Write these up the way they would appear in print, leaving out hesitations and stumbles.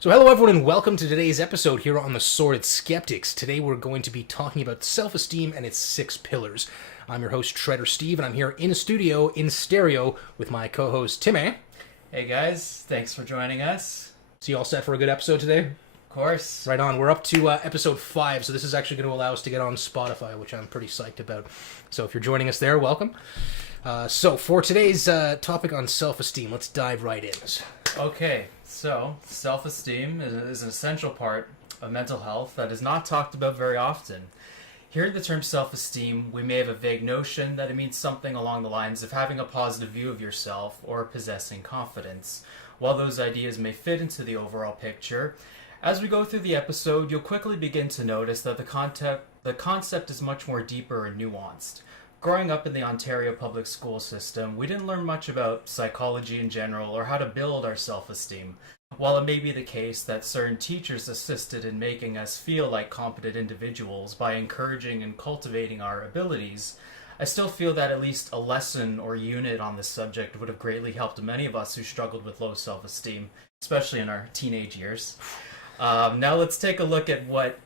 So hello everyone and welcome to today's episode here on The Sordid Skeptics. Today we're going to be talking about self-esteem and its 6 pillars. I'm your host Shredder Steve and I'm here in studio, in stereo, with my co-host Timmy. Hey guys, thanks for joining us. So you all set for a good episode today? Of course. Right on. We're up to episode 5, so this is actually going to allow us to get on Spotify, which I'm pretty psyched about. So if you're joining us there, welcome. So for today's topic on self-esteem, let's dive right in. Okay, so self-esteem is an essential part of mental health that is not talked about very often. Hearing the term self-esteem, we may have a vague notion that it means something along the lines of having a positive view of yourself or possessing confidence. While those ideas may fit into the overall picture, as we go through the episode, you'll quickly begin to notice that the concept is much more deeper and nuanced. Growing up in the Ontario public school system, we didn't learn much about psychology in general or how to build our self-esteem. While it may be the case that certain teachers assisted in making us feel like competent individuals by encouraging and cultivating our abilities, I still feel that at least a lesson or unit on this subject would have greatly helped many of us who struggled with low self-esteem, especially in our teenage years. Now let's take a look at what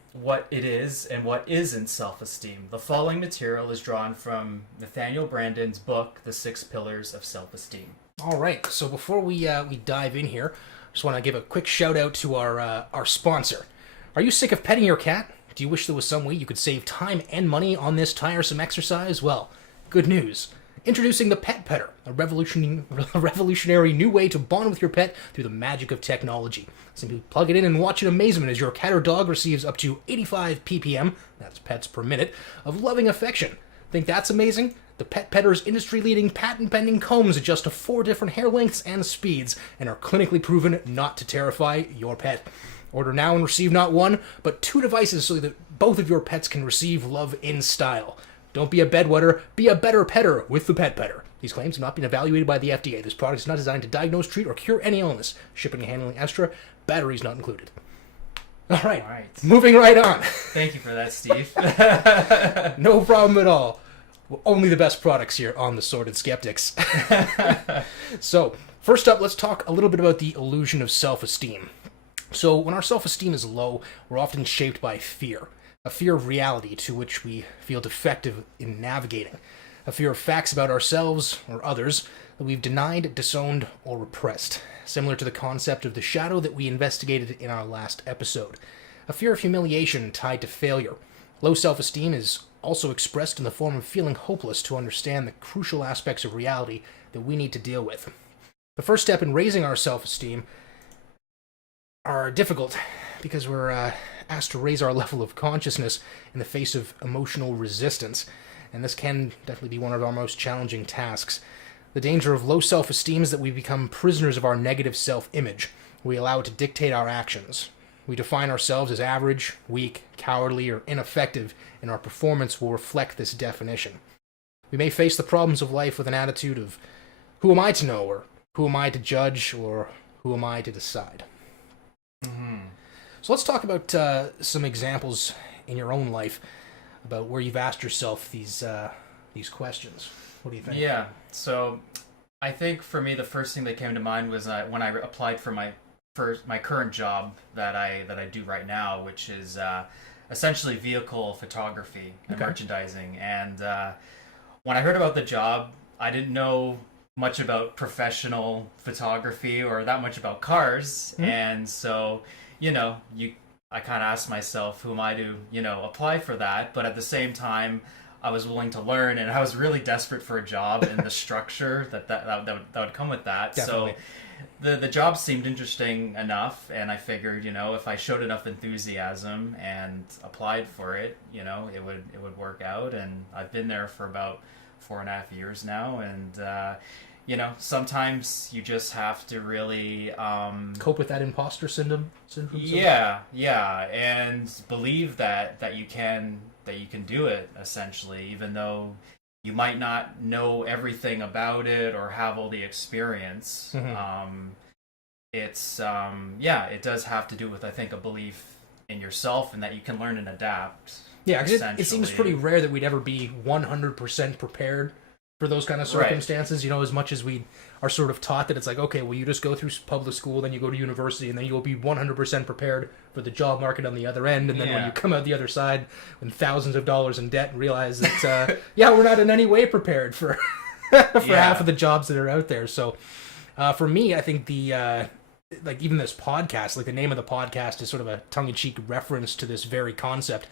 it is and what isn't self-esteem. The following material is drawn from Nathaniel Branden's book, The 6 Pillars of Self-Esteem. All right, so before we dive in here, I just want to give a quick shout out to our sponsor. Are you sick of petting your cat? Do you wish there was some way you could save time and money on this tiresome exercise? Well, good news. Introducing the Pet Petter, a revolutionary new way to bond with your pet through the magic of technology. Simply plug it in and watch in amazement as your cat or dog receives up to 85 ppm, that's pets per minute, of loving affection. Think that's amazing? The Pet Petter's industry-leading patent-pending combs adjust to 4 different hair lengths and speeds and are clinically proven not to terrify your pet. Order now and receive not 1, but 2 devices so that both of your pets can receive love in style. Don't be a bedwetter, be a better petter with the Pet Petter. These claims have not been evaluated by the FDA. This product is not designed to diagnose, treat, or cure any illness. Shipping and handling extra. Batteries not included. All right. Moving right on. Thank you for that, Steve. No problem at all. Only the best products here on The Sordid Skeptics. So, first up, let's talk a little bit about the illusion of self-esteem. So, when our self-esteem is low, we're often shaped by fear. A fear of reality to which we feel defective in navigating. A fear of facts about ourselves or others that we've denied, disowned, or repressed. Similar to the concept of the shadow that we investigated in our last episode. A fear of humiliation tied to failure. Low self-esteem is also expressed in the form of feeling hopeless to understand the crucial aspects of reality that we need to deal with. The first step in raising our self-esteem are difficult because we're asked to raise our level of consciousness in the face of emotional resistance, and this can definitely be one of our most challenging tasks. The danger of low self-esteem is that we become prisoners of our negative self-image. We allow it to dictate our actions. We define ourselves as average, weak, cowardly, or ineffective, and our performance will reflect this definition. We may face the problems of life with an attitude of, who am I to know, or who am I to judge, or who am I to decide? So let's talk about some examples in your own life about where you've asked yourself these questions. What do you think? Yeah, so I think for me the first thing that came to mind was when I applied for my current job that I do right now, which is essentially vehicle photography and merchandising. And when I heard about the job, I didn't know much about professional photography or that much about cars, and so I kind of asked myself, who am I to apply for that? But at the same time, I was willing to learn, and I was really desperate for a job and the structure that would come with that. Definitely. So the job seemed interesting enough, and I figured, if I showed enough enthusiasm and applied for it, it would work out. And I've been there for about 4.5 years now, and sometimes you just have to really cope with that imposter syndrome. Yeah, and believe that you can do it, essentially, even though you might not know everything about it or have all the experience. It does have to do with, I think, a belief in yourself and that you can learn and adapt. Yeah, because it seems pretty rare that we'd ever be 100% prepared for those kind of circumstances. You know, as much as we are sort of taught that it's like, okay, well, you just go through public school, then you go to university, and then you'll be 100% prepared for the job market on the other end. And then when you come out the other side with thousands of dollars in debt and realize that, we're not in any way prepared for half of the jobs that are out there. So for me, I think the like even this podcast, like the name of the podcast is sort of a tongue-in-cheek reference to this very concept.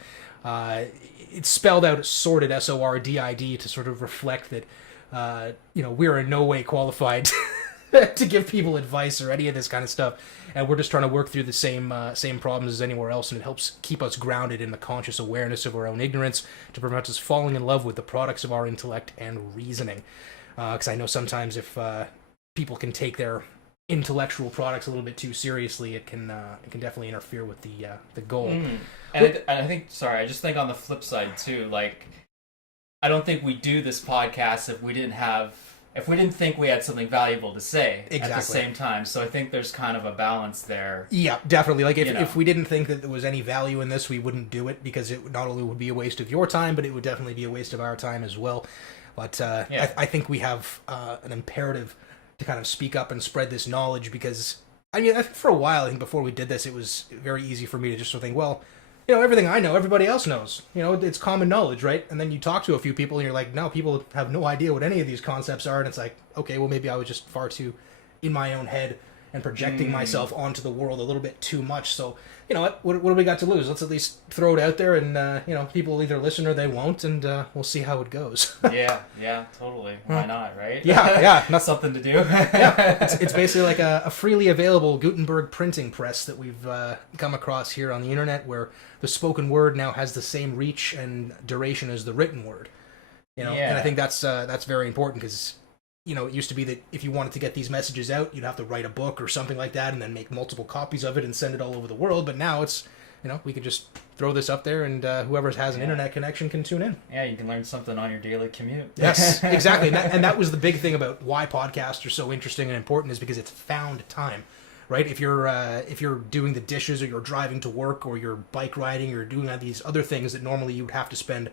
It's spelled out sorted, SORDID, to sort of reflect that we're in no way qualified to give people advice or any of this kind of stuff, and we're just trying to work through the same problems as anywhere else, and it helps keep us grounded in the conscious awareness of our own ignorance to prevent us falling in love with the products of our intellect and reasoning. Because I know sometimes if people can take their intellectual products a little bit too seriously, it can definitely interfere with the goal. And I think, I just think on the flip side too, like, I don't think we do this podcast if we didn't think we had something valuable to say at the same time. So I think there's kind of a balance there. Yeah, definitely. Like if we didn't think that there was any value in this, we wouldn't do it, because it not only would be a waste of your time, but it would definitely be a waste of our time as well. But I think we have an imperative to kind of speak up and spread this knowledge, because I think for a while, I think before we did this, it was very easy for me to just think, well, everything I know, everybody else knows. It's common knowledge, right? And then you talk to a few people and you're like, no, people have no idea what any of these concepts are. And it's like, okay, well, maybe I was just far too in my own head and projecting myself onto the world a little bit too much. So, what do we got to lose? Let's at least throw it out there, and, people will either listen or they won't, and we'll see how it goes. yeah, totally. Why not, right? Yeah. Not something to do. It's basically like a freely available Gutenberg printing press that we've come across here on the internet, where the spoken word now has the same reach and duration as the written word. And I think that's very important, because it used to be that if you wanted to get these messages out, you'd have to write a book or something like that and then make multiple copies of it and send it all over the world. But now it's, we can just throw this up there, and whoever has an internet connection can tune in. Yeah, you can learn something on your daily commute. Yes, exactly. And that was the big thing about why podcasts are so interesting and important, is because it's found time. Right? If you're doing the dishes, or you're driving to work, or you're bike riding, or doing these other things that normally you would have to spend,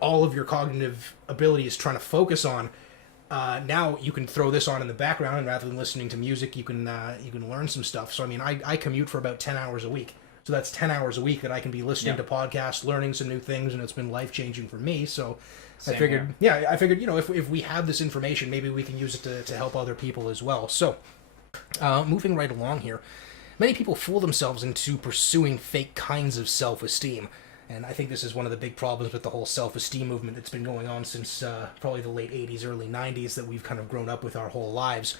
all of your cognitive abilities trying to focus on, now you can throw this on in the background, and rather than listening to music, you can learn some stuff. So I commute for about 10 hours a week. So that's 10 hours a week that I can be listening to podcasts, learning some new things, and it's been life-changing for me. So I figured, if we have this information, maybe we can use it to help other people as well. So moving right along here, many people fool themselves into pursuing fake kinds of self-esteem. And I think this is one of the big problems with the whole self-esteem movement that's been going on since probably the late 80s, early 90s, that we've kind of grown up with our whole lives.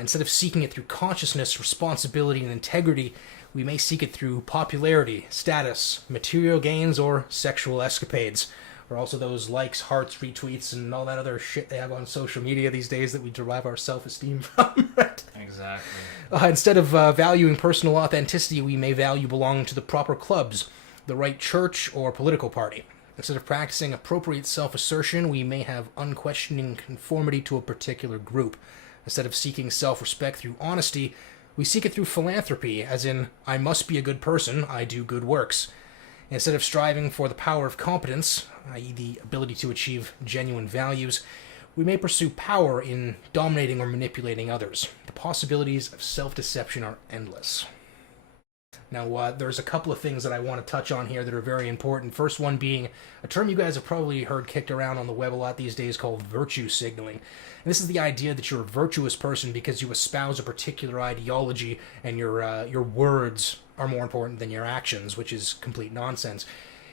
Instead of seeking it through consciousness, responsibility, and integrity, we may seek it through popularity, status, material gains, or sexual escapades. Or also those likes, hearts, retweets, and all that other shit they have on social media these days that we derive our self-esteem from, right? Exactly. Instead of valuing personal authenticity, we may value belonging to the proper clubs, the right church, or political party. Instead of practicing appropriate self-assertion, we may have unquestioning conformity to a particular group. Instead of seeking self-respect through honesty, we seek it through philanthropy, as in, I must be a good person, I do good works. Instead of striving for the power of competence, i.e. the ability to achieve genuine values, we may pursue power in dominating or manipulating others. The possibilities of self-deception are endless. Now, there's a couple of things that I want to touch on here that are very important. First one being a term you guys have probably heard kicked around on the web a lot these days called virtue signaling. And this is the idea that you're a virtuous person because you espouse a particular ideology and your words are more important than your actions, which is complete nonsense.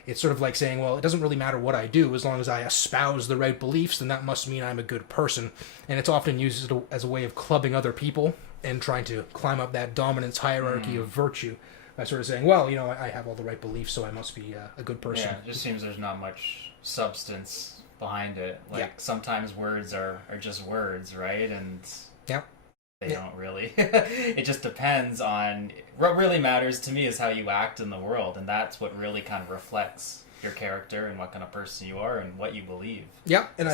It's sort of like saying, well, it doesn't really matter what I do, as long as I espouse the right beliefs, then that must mean I'm a good person. And it's often used as a way of clubbing other people and trying to climb up that dominance hierarchy of virtue by sort of saying, well, I have all the right beliefs, so I must be a good person. Yeah, it just seems there's not much substance behind it. Sometimes words are just words, right? And they don't really. It just depends on... What really matters to me is how you act in the world, and that's what really kind of reflects your character and what kind of person you are and what you believe. Yeah, and I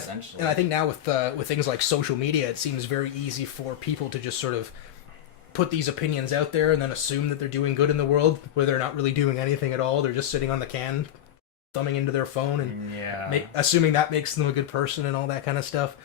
think now with things like social media, it seems very easy for people to just sort of put these opinions out there and then assume that they're doing good in the world, where they're not really doing anything at all. They're just sitting on the can, thumbing into their phone and Yeah. assuming that makes them a good person and all that kind of stuff.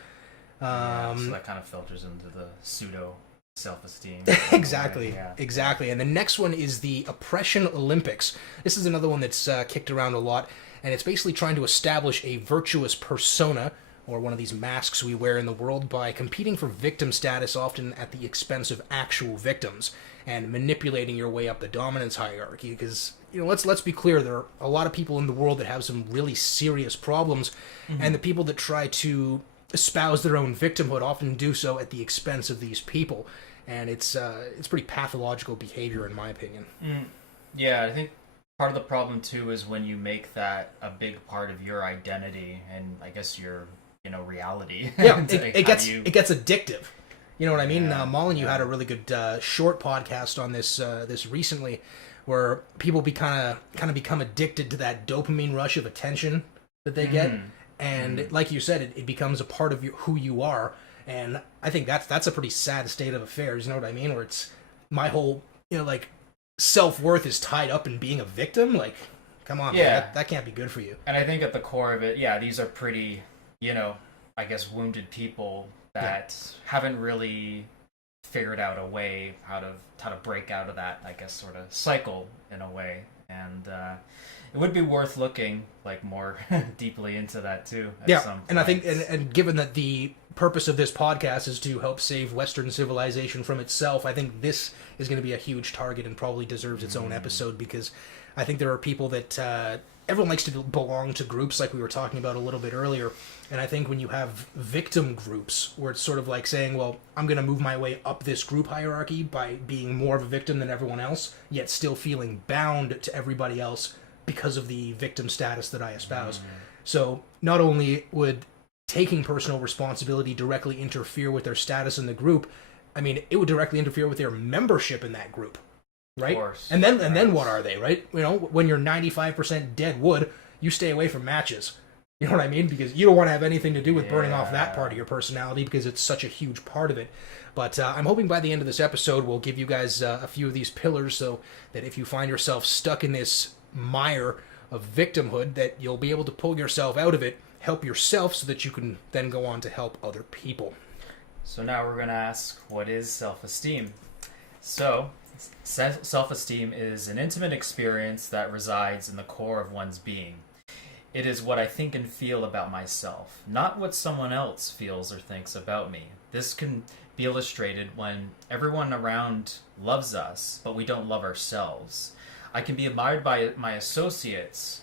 Yeah, so that kind of filters into the pseudo self-esteem. Exactly, Yeah. exactly. And the next one is the Oppression Olympics. This is another one that's kicked around a lot, and it's basically trying to establish a virtuous persona, or one of these masks we wear in the world, by competing for victim status, often at the expense of actual victims, and manipulating your way up the dominance hierarchy. Because, you know, let's be clear, there are a lot of people in the world that have some really serious problems, and the people that try to espouse their own victimhood often do so at the expense of these people, and it's pretty pathological behavior, in my opinion. Yeah, I think part of the problem too is when you make that a big part of your identity and I guess your reality. Yeah, Like, it gets addictive. You know what I mean? Yeah, Molyneux had a really good short podcast on this recently, where people kind of become addicted to that dopamine rush of attention that they get, and like you said, it becomes a part of who you are. And I think that's a pretty sad state of affairs. You know what I mean? Where it's my whole like self-worth is tied up in being a victim. Like, come on, Yeah. man, that can't be good for you. And I think at the core of it, yeah, these are pretty, I guess wounded people that haven't really figured out a way how to break out of that, I guess, sort of cycle in a way. And it would be worth looking like more deeply into that too. At some and I think, points. and given that the purpose of this podcast is to help save Western civilization from itself, I think this is going to be a huge target and probably deserves its own episode, because I think there are people that everyone likes to belong to groups, like we were talking about a little bit earlier. And I think when you have victim groups, where it's sort of like saying, well, I'm going to move my way up this group hierarchy by being more of a victim than everyone else, yet still feeling bound to everybody else because of the victim status that I espouse. So not only would taking personal responsibility directly interfere with their status in the group, I mean, it would directly interfere with their membership in that group, right? Of course. And then what are they, right? When you're 95% dead wood, you stay away from matches. You know what I mean? Because you don't want to have anything to do with burning off that part of your personality, because it's such a huge part of it. But I'm hoping by the end of this episode, we'll give you guys a few of these pillars, so that if you find yourself stuck in this mire of victimhood, that you'll be able to pull yourself out of it, help yourself, so that you can then go on to help other people. So now we're going to ask, what is self-esteem? So, self-esteem is an intimate experience that resides in the core of one's being. It is what I think and feel about myself, not what someone else feels or thinks about me. This can be illustrated when everyone around loves us, but we don't love ourselves. I can be admired by my associates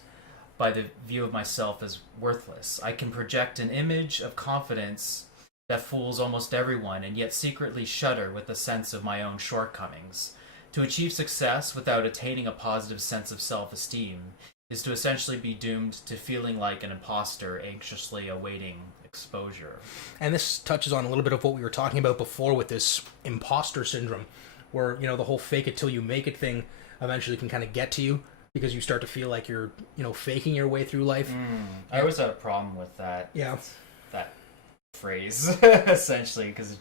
by the view of myself as worthless. I can project an image of confidence that fools almost everyone, and yet secretly shudder with a sense of my own shortcomings. To achieve success without attaining a positive sense of self-esteem is to essentially be doomed to feeling like an imposter anxiously awaiting exposure. And this touches on a little bit of what we were talking about before with this imposter syndrome, where, the whole fake it till you make it thing eventually can kind of get to you, because you start to feel like you're, faking your way through life. I always had a problem with that. Yeah. That phrase, essentially, because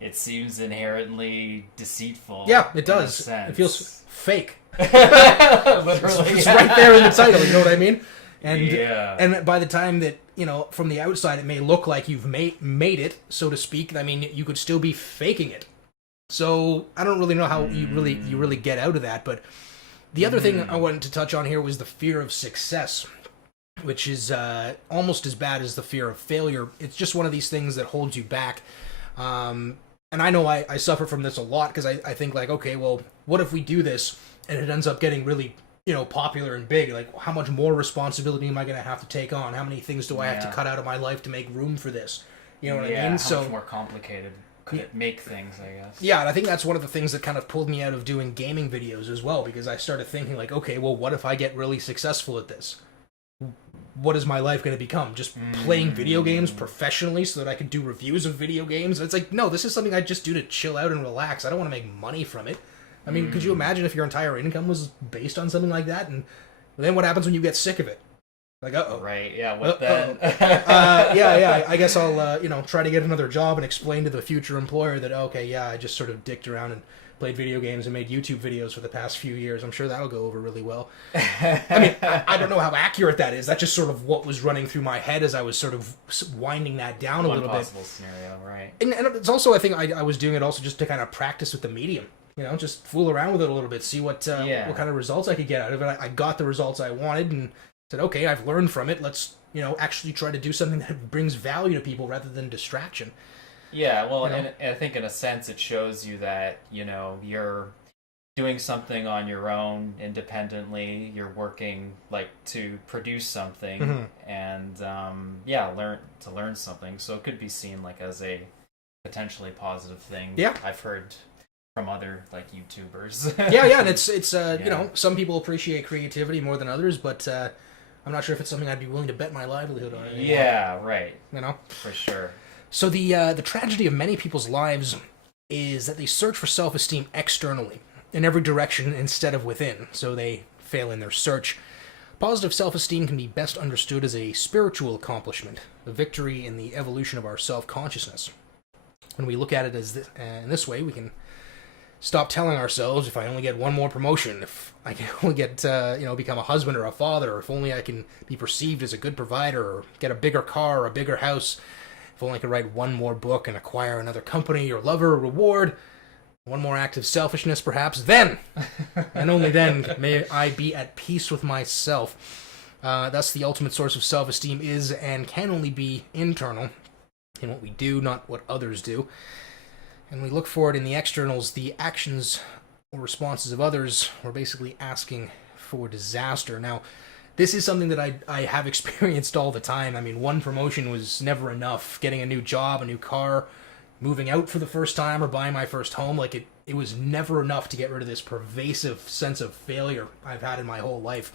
it seems inherently deceitful. Yeah, it does. It feels fake. Literally. It's right there in the title, you know what I mean? And Yeah. and by the time that, from the outside it may look like you've made it, so to speak, I mean, you could still be faking it. So I don't really know how you really get out of that. But the other thing I wanted to touch on here was the fear of success, which is almost as bad as the fear of failure. It's just one of these things that holds you back. And I know I suffer from this a lot, because I think like, okay, well, what if we do this and it ends up getting really, popular and big? Like, how much more responsibility am I going to have to take on? How many things do I have to cut out of my life to make room for this? You know what I mean? How much more complicated could it make things, I guess? Yeah, and I think that's one of the things that kind of pulled me out of doing gaming videos as well, because I started thinking like, okay, well, what if I get really successful at this? What is my life going to become? Just playing video games professionally so that I can do reviews of video games? And it's like, no, this is something I just do to chill out and relax. I don't want to make money from it. I mean, could you imagine if your entire income was based on something like that? And then what happens when you get sick of it? Like, uh-oh. Right, yeah, what then? I guess I'll, try to get another job and explain to the future employer that, okay, yeah, I just sort of dicked around and played video games and made YouTube videos for the past few years. I'm sure that'll go over really well. I mean, I don't know how accurate that is. That's just sort of what was running through my head as I was sort of winding that down a little bit. One possible scenario, right? And it's also, I think I was doing it also just to kind of practice with the medium. You know, just fool around with it a little bit, see what kind of results I could get out of it. I got the results I wanted and said, okay, I've learned from it. Let's, actually try to do something that brings value to people rather than distraction. Yeah, well, and I think in a sense it shows you that, you're doing something on your own independently. You're working to produce something and learn something. So it could be seen as a potentially positive thing. Yeah, I've heard from other YouTubers. and it's some people appreciate creativity more than others, but I'm not sure if it's something I'd be willing to bet my livelihood on anymore. Yeah, right. For sure. So the tragedy of many people's lives is that they search for self-esteem externally, in every direction instead of within, so they fail in their search. Positive self-esteem can be best understood as a spiritual accomplishment, a victory in the evolution of our self-consciousness. When we look at it as in this way, we can stop telling ourselves, if I only get one more promotion, if I can only get, become a husband or a father, or if only I can be perceived as a good provider, or get a bigger car or a bigger house, if only I could write one more book and acquire another company or lover or reward, one more act of selfishness perhaps, then, and only then, may I be at peace with myself. Thus, the ultimate source of self-esteem is and can only be internal, in what we do, not what others do. And we look for it in the externals, the actions or responses of others. We're basically asking for disaster. Now, this is something that I have experienced all the time. I mean, one promotion was never enough. Getting a new job, a new car, moving out for the first time, or buying my first home, it was never enough to get rid of this pervasive sense of failure I've had in my whole life.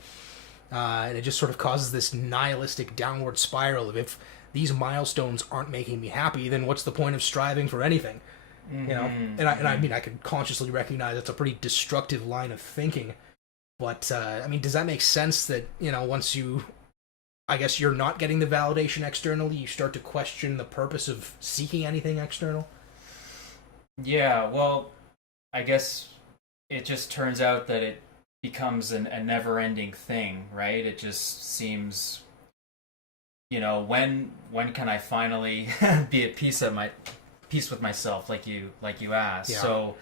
And it just sort of causes this nihilistic downward spiral of, if these milestones aren't making me happy, then what's the point of striving for anything? And I mean, I could consciously recognize it's a pretty destructive line of thinking, but I mean, does that make sense that, once I guess you're not getting the validation externally, you start to question the purpose of seeking anything external? Yeah, well, I guess it just turns out that it becomes a never-ending thing, right? It just seems, when can I finally be at peace with myself, like you asked. Yeah.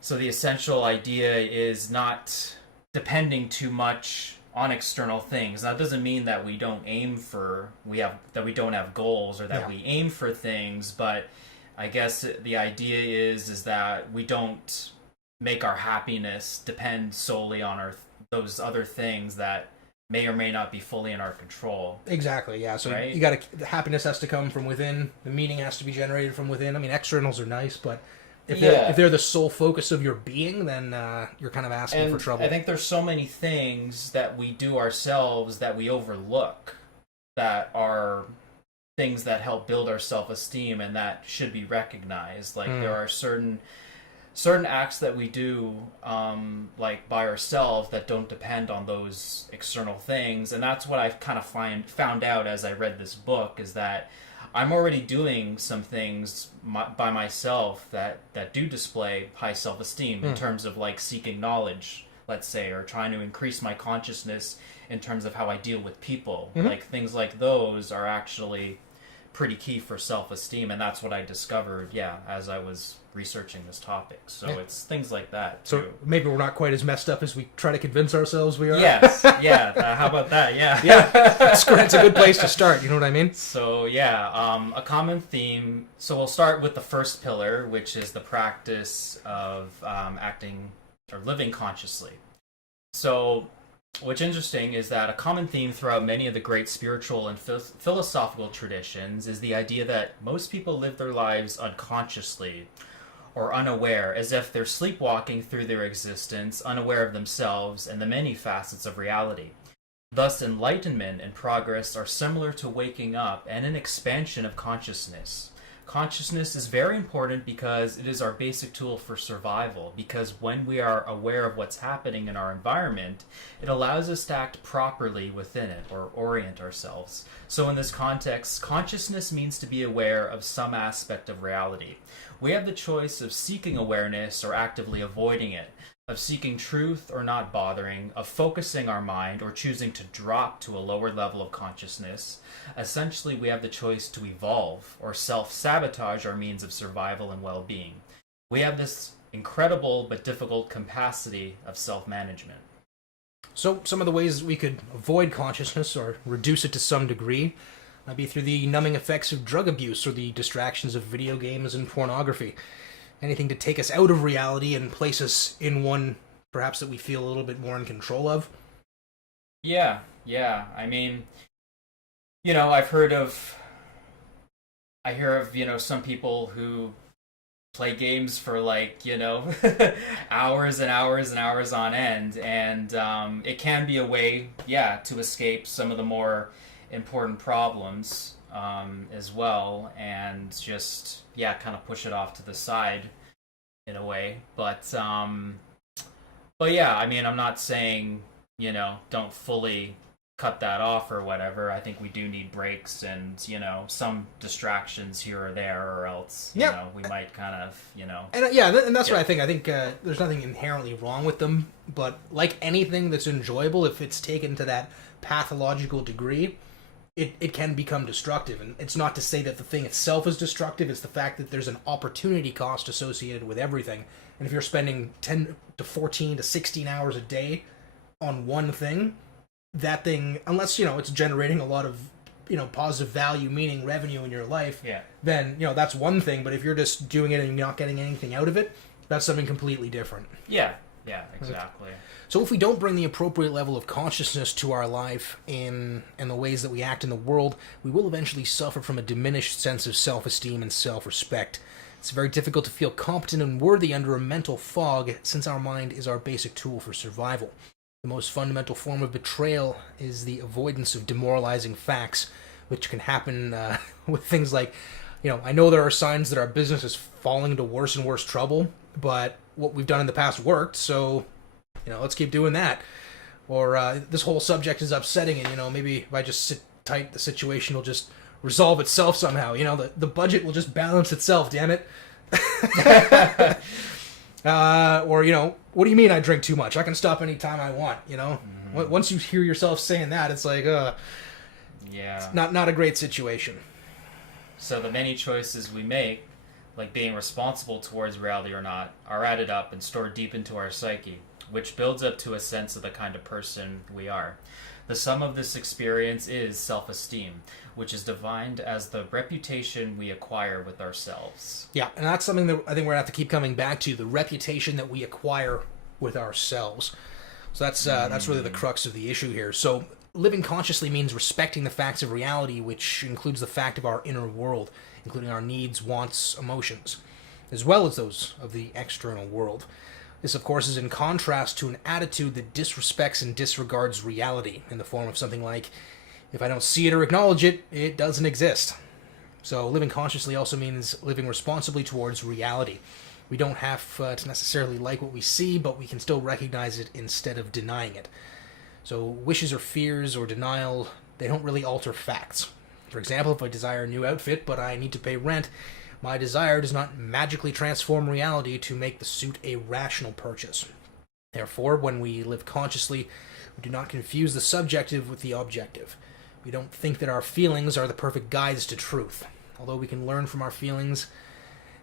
So the essential idea is not depending too much on external things. Now, it doesn't mean that we don't we don't have goals, or that we aim for things, but I guess the idea is that we don't make our happiness depend solely on those other things that may or may not be fully in our control. Exactly, yeah. So right? the happiness has to come from within. The meaning has to be generated from within. I mean, externals are nice, but if they're the sole focus of your being, then you're kind of asking for trouble. I think there's so many things that we do ourselves that we overlook, that are things that help build our self-esteem and that should be recognized. There are certain acts that we do by ourselves that don't depend on those external things. And that's what I've kind of found out as I read this book, is that I'm already doing some things by myself that do display high self-esteem in terms of seeking knowledge, let's say, or trying to increase my consciousness in terms of how I deal with people. Things like those are actually pretty key for self-esteem, and that's what I discovered, as I was researching this topic. So it's things like that too. So maybe we're not quite as messed up as we try to convince ourselves we are. Yes, how about that? Yeah. It's a good place to start, you know what I mean? So a common theme. So we'll start with the first pillar, which is the practice of acting or living consciously. So what's interesting is that a common theme throughout many of the great spiritual and philosophical traditions is the idea that most people live their lives unconsciously or unaware, as if they're sleepwalking through their existence, unaware of themselves and the many facets of reality. Thus, enlightenment and progress are similar to waking up and an expansion of consciousness. Consciousness is very important because it is our basic tool for survival. Because when we are aware of what's happening in our environment, it allows us to act properly within it or orient ourselves. So in this context, consciousness means to be aware of some aspect of reality. We have the choice of seeking awareness or actively avoiding it, of seeking truth or not bothering, of focusing our mind or choosing to drop to a lower level of consciousness. Essentially, we have the choice to evolve or self-sabotage our means of survival and well-being. We have this incredible but difficult capacity of self-management. So some of the ways we could avoid consciousness or reduce it to some degree might be through the numbing effects of drug abuse or the distractions of video games and pornography. Anything to take us out of reality and place us in one, perhaps, that we feel a little bit more in control of. Yeah. I mean, I hear of, some people who play games for hours and hours and hours on end. And it can be a way, to escape some of the more important problems as well, and just kind of push it off to the side in a way. But yeah, I mean, I'm not saying don't fully cut that off or whatever. I think we do need breaks and some distractions here or there, or else we might kind of and that's what I think. I think there's nothing inherently wrong with them, but like anything that's enjoyable, if it's taken to that pathological degree, it can become destructive. And it's not to say that the thing itself is destructive, it's the fact that there's an opportunity cost associated with everything. And if you're spending 10 to 14 to 16 hours a day on one thing, that thing, unless it's generating a lot of positive value, meaning revenue in your life, then that's one thing. But if you're just doing it and you're not getting anything out of it, that's something completely different. Yeah, exactly. So if we don't bring the appropriate level of consciousness to our life in the ways that we act in the world, we will eventually suffer from a diminished sense of self-esteem and self-respect. It's very difficult to feel competent and worthy under a mental fog, since our mind is our basic tool for survival. The most fundamental form of betrayal is the avoidance of demoralizing facts, which can happen with things like, I know there are signs that our business is falling into worse and worse trouble, but what we've done in the past worked, so let's keep doing that. Or this whole subject is upsetting, and maybe if I just sit tight, the situation will just resolve itself somehow. The budget will just balance itself, damn it. Or what do you mean I drink too much? I can stop any time I want. Mm-hmm. Once you hear yourself saying that, it's like it's not a great situation. So the many choices we make, like being responsible towards reality or not, are added up and stored deep into our psyche, which builds up to a sense of the kind of person we are. The sum of this experience is self-esteem, which is defined as the reputation we acquire with ourselves. Yeah, and that's something that I think we're going to have to keep coming back to, the reputation that we acquire with ourselves. So that's really the crux of the issue here. So living consciously means respecting the facts of reality, which includes the fact of our inner world, including our needs, wants, emotions, as well as those of the external world. This, of course, is in contrast to an attitude that disrespects and disregards reality in the form of something like, if I don't see it or acknowledge it, it doesn't exist. So living consciously also means living responsibly towards reality. We don't have to necessarily like what we see, but we can still recognize it instead of denying it. So wishes or fears or denial, they don't really alter facts. For example, if I desire a new outfit, but I need to pay rent, my desire does not magically transform reality to make the suit a rational purchase. Therefore, when we live consciously, we do not confuse the subjective with the objective. We don't think that our feelings are the perfect guides to truth. Although we can learn from our feelings,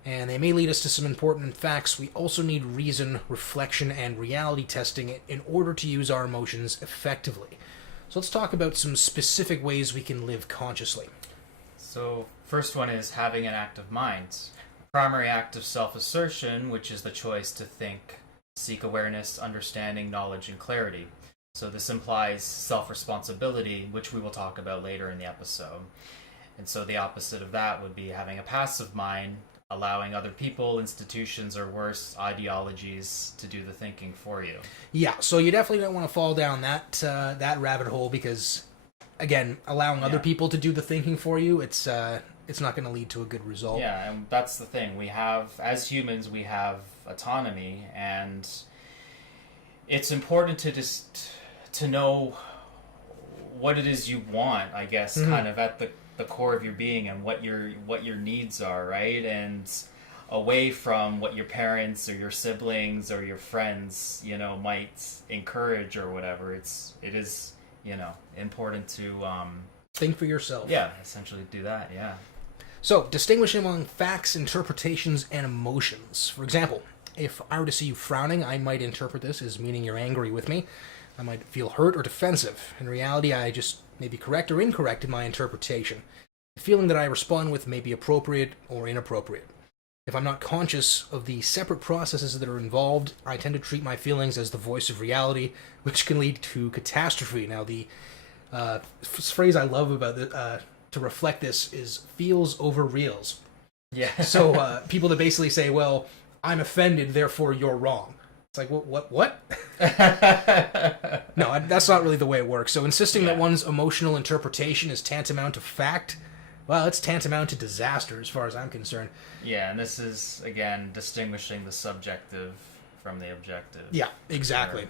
and they may lead us to some important facts, we also need reason, reflection, and reality testing in order to use our emotions effectively. So let's talk about some specific ways we can live consciously. So, first one is having an active mind. Primary act of self-assertion, which is the choice to think, seek awareness, understanding, knowledge, and clarity. So this implies self-responsibility, which we will talk about later in the episode. And so the opposite of that would be having a passive mind, allowing other people, institutions, or worse, ideologies to do the thinking for you. Yeah, so you definitely don't want to fall down that rabbit hole, because again, allowing other people to do the thinking for you, it's it's not going to lead to a good result. Yeah, and that's the thing. We have, as humans, we have autonomy, and it's important to just to know what it is you want, I guess, kind of at the core of your being, and what your needs are, right? And away from what your parents or your siblings or your friends, might encourage or whatever. It is, important to think for yourself. Yeah, essentially do that. Yeah. So, distinguish among facts, interpretations, and emotions. For example, if I were to see you frowning, I might interpret this as meaning you're angry with me. I might feel hurt or defensive. In reality, I just may be correct or incorrect in my interpretation. The feeling that I respond with may be appropriate or inappropriate. If I'm not conscious of the separate processes that are involved, I tend to treat my feelings as the voice of reality, which can lead to catastrophe. Now, the phrase I love about to reflect this is feels over reals. Yeah. So people that basically say, well, I'm offended, therefore you're wrong. It's like, what? No, that's not really the way it works. So insisting that one's emotional interpretation is tantamount to fact, well, it's tantamount to disaster as far as I'm concerned. Yeah, and this is, again, distinguishing the subjective from the objective. Yeah, exactly.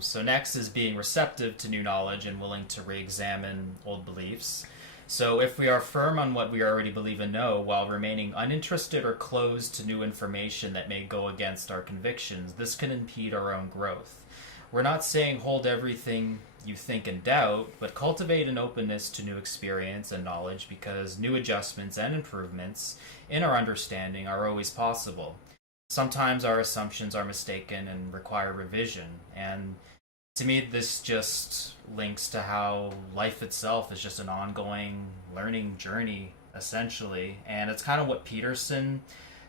So next is being receptive to new knowledge and willing to re-examine old beliefs. So if we are firm on what we already believe and know, while remaining uninterested or closed to new information that may go against our convictions, this can impede our own growth. We're not saying hold everything you think in doubt, but cultivate an openness to new experience and knowledge, because new adjustments and improvements in our understanding are always possible. Sometimes our assumptions are mistaken and require revision, and to me this just links to how life itself is just an ongoing learning journey, essentially. And it's kind of what Peterson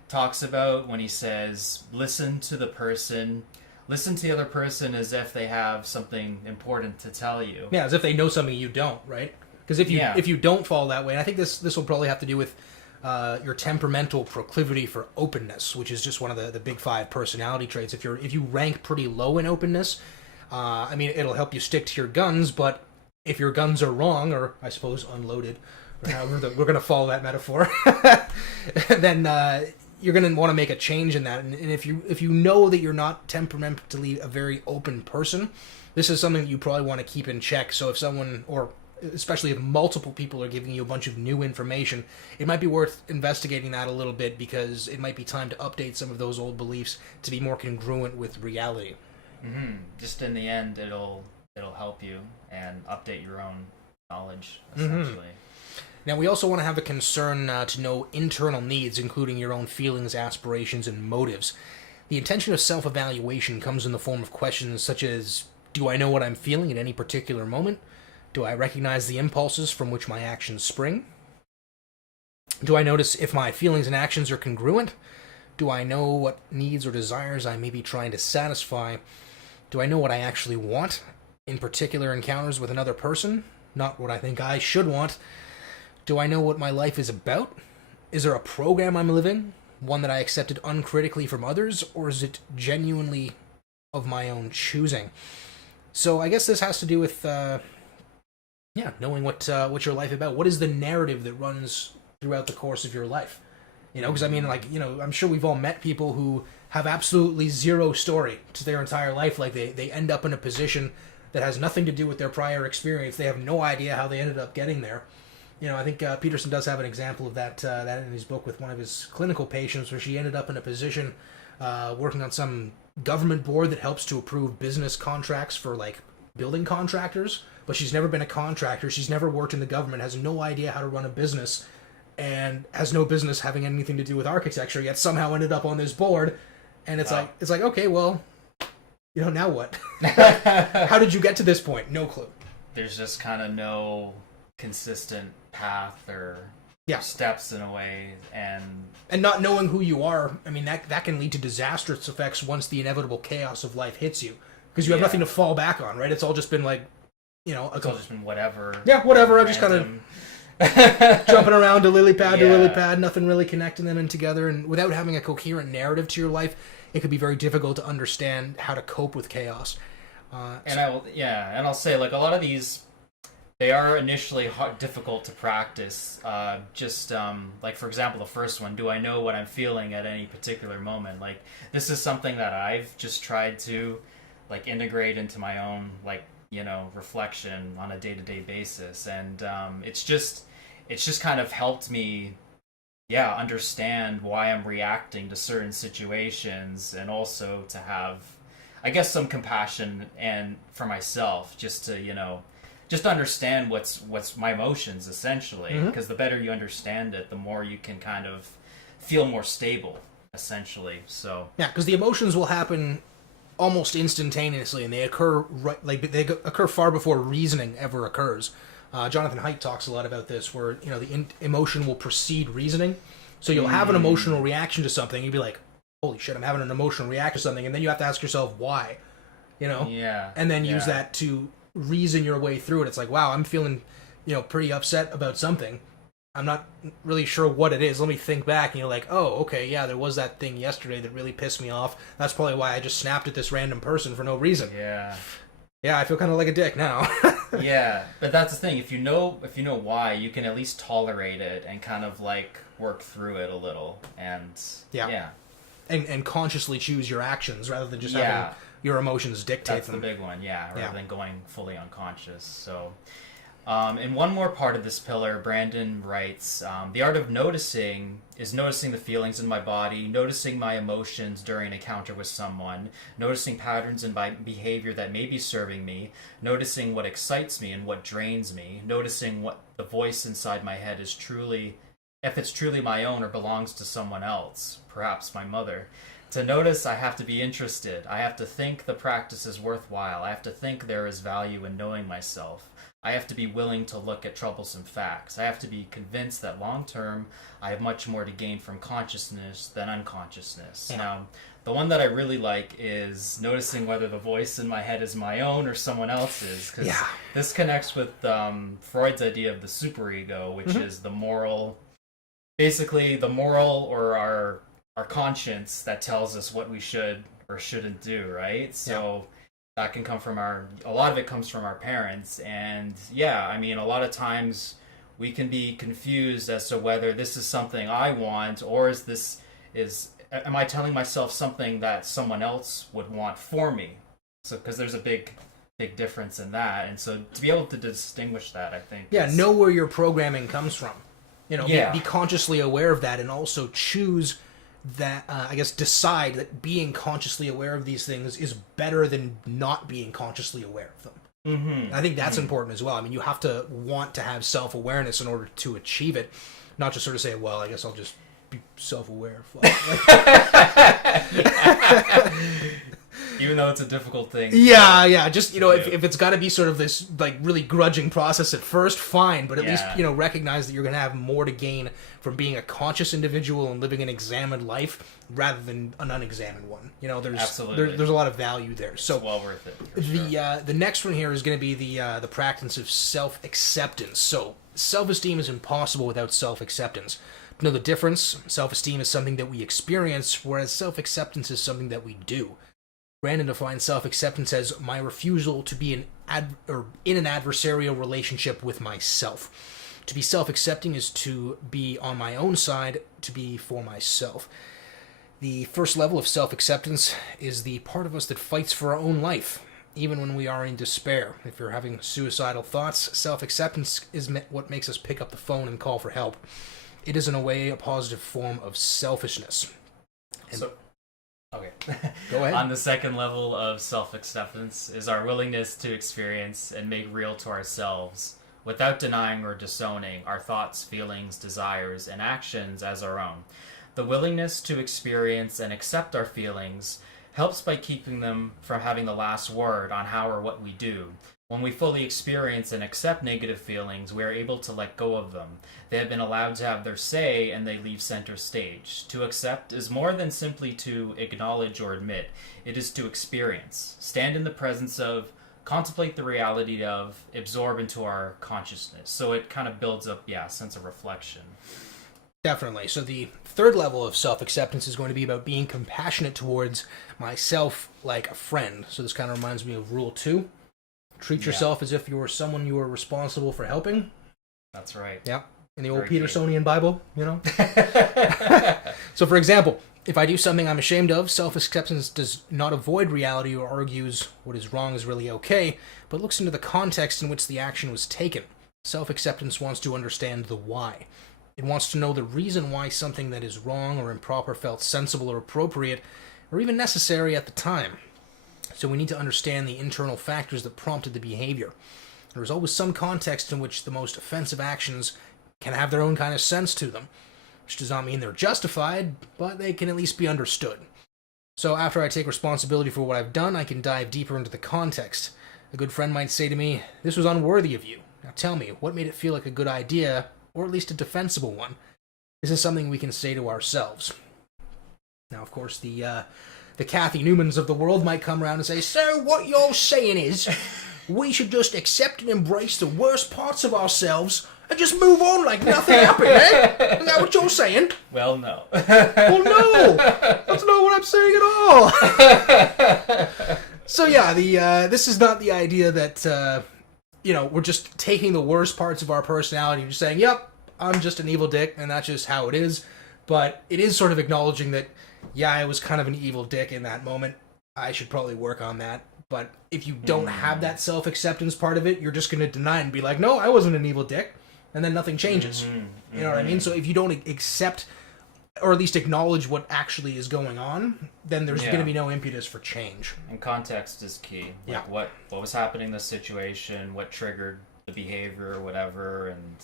talks about when he says, listen to the other person as if they have something important to tell you. Yeah, as if they know something you don't, right? Because if you don't fall that way, and I think this will probably have to do with your temperamental proclivity for openness, which is just one of the big 5 personality traits. If you rank pretty low in openness, it'll help you stick to your guns. But if your guns are wrong, or I suppose unloaded, or however we're going to follow that metaphor, then you're going to want to make a change in that. And if you know that you're not temperamentally a very open person, this is something that you probably want to keep in check. So if someone, or especially if multiple people are giving you a bunch of new information, it might be worth investigating that a little bit, because it might be time to update some of those old beliefs to be more congruent with reality. Mm-hmm. Just in the end, it'll help you and update your own knowledge, essentially. Mm-hmm. Now, we also want to have a concern to know internal needs, including your own feelings, aspirations, and motives. The intention of self-evaluation comes in the form of questions such as, do I know what I'm feeling at any particular moment? Do I recognize the impulses from which my actions spring? Do I notice if my feelings and actions are congruent? Do I know what needs or desires I may be trying to satisfy? Do I know what I actually want in particular encounters with another person? Not what I think I should want. Do I know what my life is about? Is there a program I'm living? One that I accepted uncritically from others? Or is it genuinely of my own choosing? So I guess this has to do with knowing what your life about. What is the narrative that runs throughout the course of your life? Because I'm sure we've all met people who have absolutely zero story to their entire life. Like they end up in a position that has nothing to do with their prior experience. They have no idea how they ended up getting there. I think Peterson does have an example of that in his book with one of his clinical patients, where she ended up in a position working on some government board that helps to approve business contracts for like building contractors, but she's never been a contractor. She's never worked in the government, has no idea how to run a business, and has no business having anything to do with architecture, yet somehow ended up on this board. And it's like, okay, well, now what? How did you get to this point? No clue. There's just kind of no consistent path or steps in a way, and not knowing who you are, that can lead to disastrous effects once the inevitable chaos of life hits you, because you have nothing to fall back on, right? It's all just been like, it's all just been whatever. Yeah, whatever. I'm just kind of jumping around to lily pad to lily pad, nothing really connecting them in together, and without having a coherent narrative to your life, it could be very difficult to understand how to cope with chaos. And I'll say, like, a lot of these They are initially difficult to practice. Like, for example, the first one, do I know what I'm feeling at any particular moment? Like, this is something that I've just tried to, like, integrate into my own, like, reflection on a day-to-day basis. And it's just kind of helped me, yeah, understand why I'm reacting to certain situations, and also to have, I guess, some compassion and for myself, just to, just understand what's my emotions, essentially, because the better you understand it, the more you can kind of feel more stable, essentially. So yeah, because the emotions will happen almost instantaneously, and they occur they occur far before reasoning ever occurs. Jonathan Haidt talks a lot about this, where the emotion will precede reasoning. So you'll have an emotional reaction to something, you'll be like, "Holy shit, I'm having an emotional reaction to something," and then you have to ask yourself why, yeah, and then use that to reason your way through it. It's like, wow, I'm feeling, pretty upset about something. I'm not really sure what it is. Let me think back, and you're like, oh, okay, yeah, there was that thing yesterday that really pissed me off. That's probably why I just snapped at this random person for no reason. Yeah, I feel kind of like a dick now. Yeah, but that's the thing. If you know why, you can at least tolerate it and kind of like work through it a little, and and consciously choose your actions rather than just having your emotions dictate that's them. The big one, rather than going fully unconscious. So, in one more part of this pillar, Brandon writes, the art of noticing is noticing the feelings in my body, noticing my emotions during an encounter with someone, noticing patterns in my behavior that may be serving me, noticing what excites me and what drains me, noticing what the voice inside my head is truly, if it's truly my own or belongs to someone else, perhaps my mother. To notice, I have to be interested. I have to think the practice is worthwhile. I have to think there is value in knowing myself. I have to be willing to look at troublesome facts. I have to be convinced that long term, I have much more to gain from consciousness than unconsciousness. Yeah. Now, the one that I really like is noticing whether the voice in my head is my own or someone else's. Because this connects with Freud's idea of the superego, which is the moral, basically the moral or our conscience that tells us what we should or shouldn't do, right? So that can come from a lot of it comes from our parents. And I mean, a lot of times we can be confused as to whether this is something I want, or am I telling myself something that someone else would want for me? So, because there's a big difference in that. And so to be able to distinguish that, I think. Know where your programming comes from. Be consciously aware of that, and also choose that, I guess, decide that being consciously aware of these things is better than not being consciously aware of them. I think that's important as well. I mean, you have to want to have self-awareness in order to achieve it, not just sort of say, well, I guess I'll just be self-aware. Even though it's a difficult thing. Just, if it's got to be sort of this, like, really grudging process at first, fine, but at least, recognize that you're going to have more to gain from being a conscious individual and living an examined life rather than an unexamined one. There's a lot of value there. So it's well worth it. The next one here is going to be the practice of self-acceptance. So self-esteem is impossible without self-acceptance. Know the difference? Self-esteem is something that we experience, whereas self-acceptance is something that we do. Brandon defines self-acceptance as my refusal to be in an adversarial relationship with myself. To be self-accepting is to be on my own side, to be for myself. The first level of self-acceptance is the part of us that fights for our own life, even when we are in despair. If you're having suicidal thoughts, self-acceptance is what makes us pick up the phone and call for help. It is, in a way, a positive form of selfishness. Okay. Go ahead. On the second level of self-acceptance is our willingness to experience and make real to ourselves, without denying or disowning, our thoughts, feelings, desires, and actions as our own. The willingness to experience and accept our feelings helps by keeping them from having the last word on how or what we do. When we fully experience and accept negative feelings, we are able to let go of them. They have been allowed to have their say, and they leave center stage. To accept is more than simply to acknowledge or admit. It is to experience, stand in the presence of, contemplate the reality of, absorb into our consciousness. So it kind of builds up, a sense of reflection. Definitely. So the third level of self-acceptance is going to be about being compassionate towards myself like a friend. So this kind of reminds me of Rule 2. Treat yourself as if you were someone you were responsible for helping. That's right. Yeah. In the old Very Petersonian Bible, you know? So, for example, if I do something I'm ashamed of, self-acceptance does not avoid reality or argues what is wrong is really okay, but looks into the context in which the action was taken. Self-acceptance wants to understand the why. It wants to know the reason why something that is wrong or improper felt sensible or appropriate, or even necessary at the time. So we need to understand the internal factors that prompted the behavior. There is always some context in which the most offensive actions can have their own kind of sense to them, which does not mean they're justified, but they can at least be understood. So after I take responsibility for what I've done, I can dive deeper into the context. A good friend might say to me, "This was unworthy of you. Now tell me, what made it feel like a good idea, or at least a defensible one?" This is something we can say to ourselves. Now, of course, the Kathy Newmans of the world might come around and say, "So what you're saying is we should just accept and embrace the worst parts of ourselves and just move on like nothing happened, eh? Is that what you're saying?" Well, no. Well, no! That's not what I'm saying at all! So yeah, this is not the idea that, we're just taking the worst parts of our personality and just saying, "Yep, I'm just an evil dick, and that's just how it is." But it is sort of acknowledging that, yeah, I was kind of an evil dick in that moment. I should probably work on that. But if you don't have that self-acceptance part of it, you're just going to deny and be like, "No, I wasn't an evil dick." And then nothing changes. You know what I mean? So if you don't accept, or at least acknowledge what actually is going on, then there's going to be no impetus for change. And context is key. Like what was happening in the situation, what triggered the behavior or whatever, and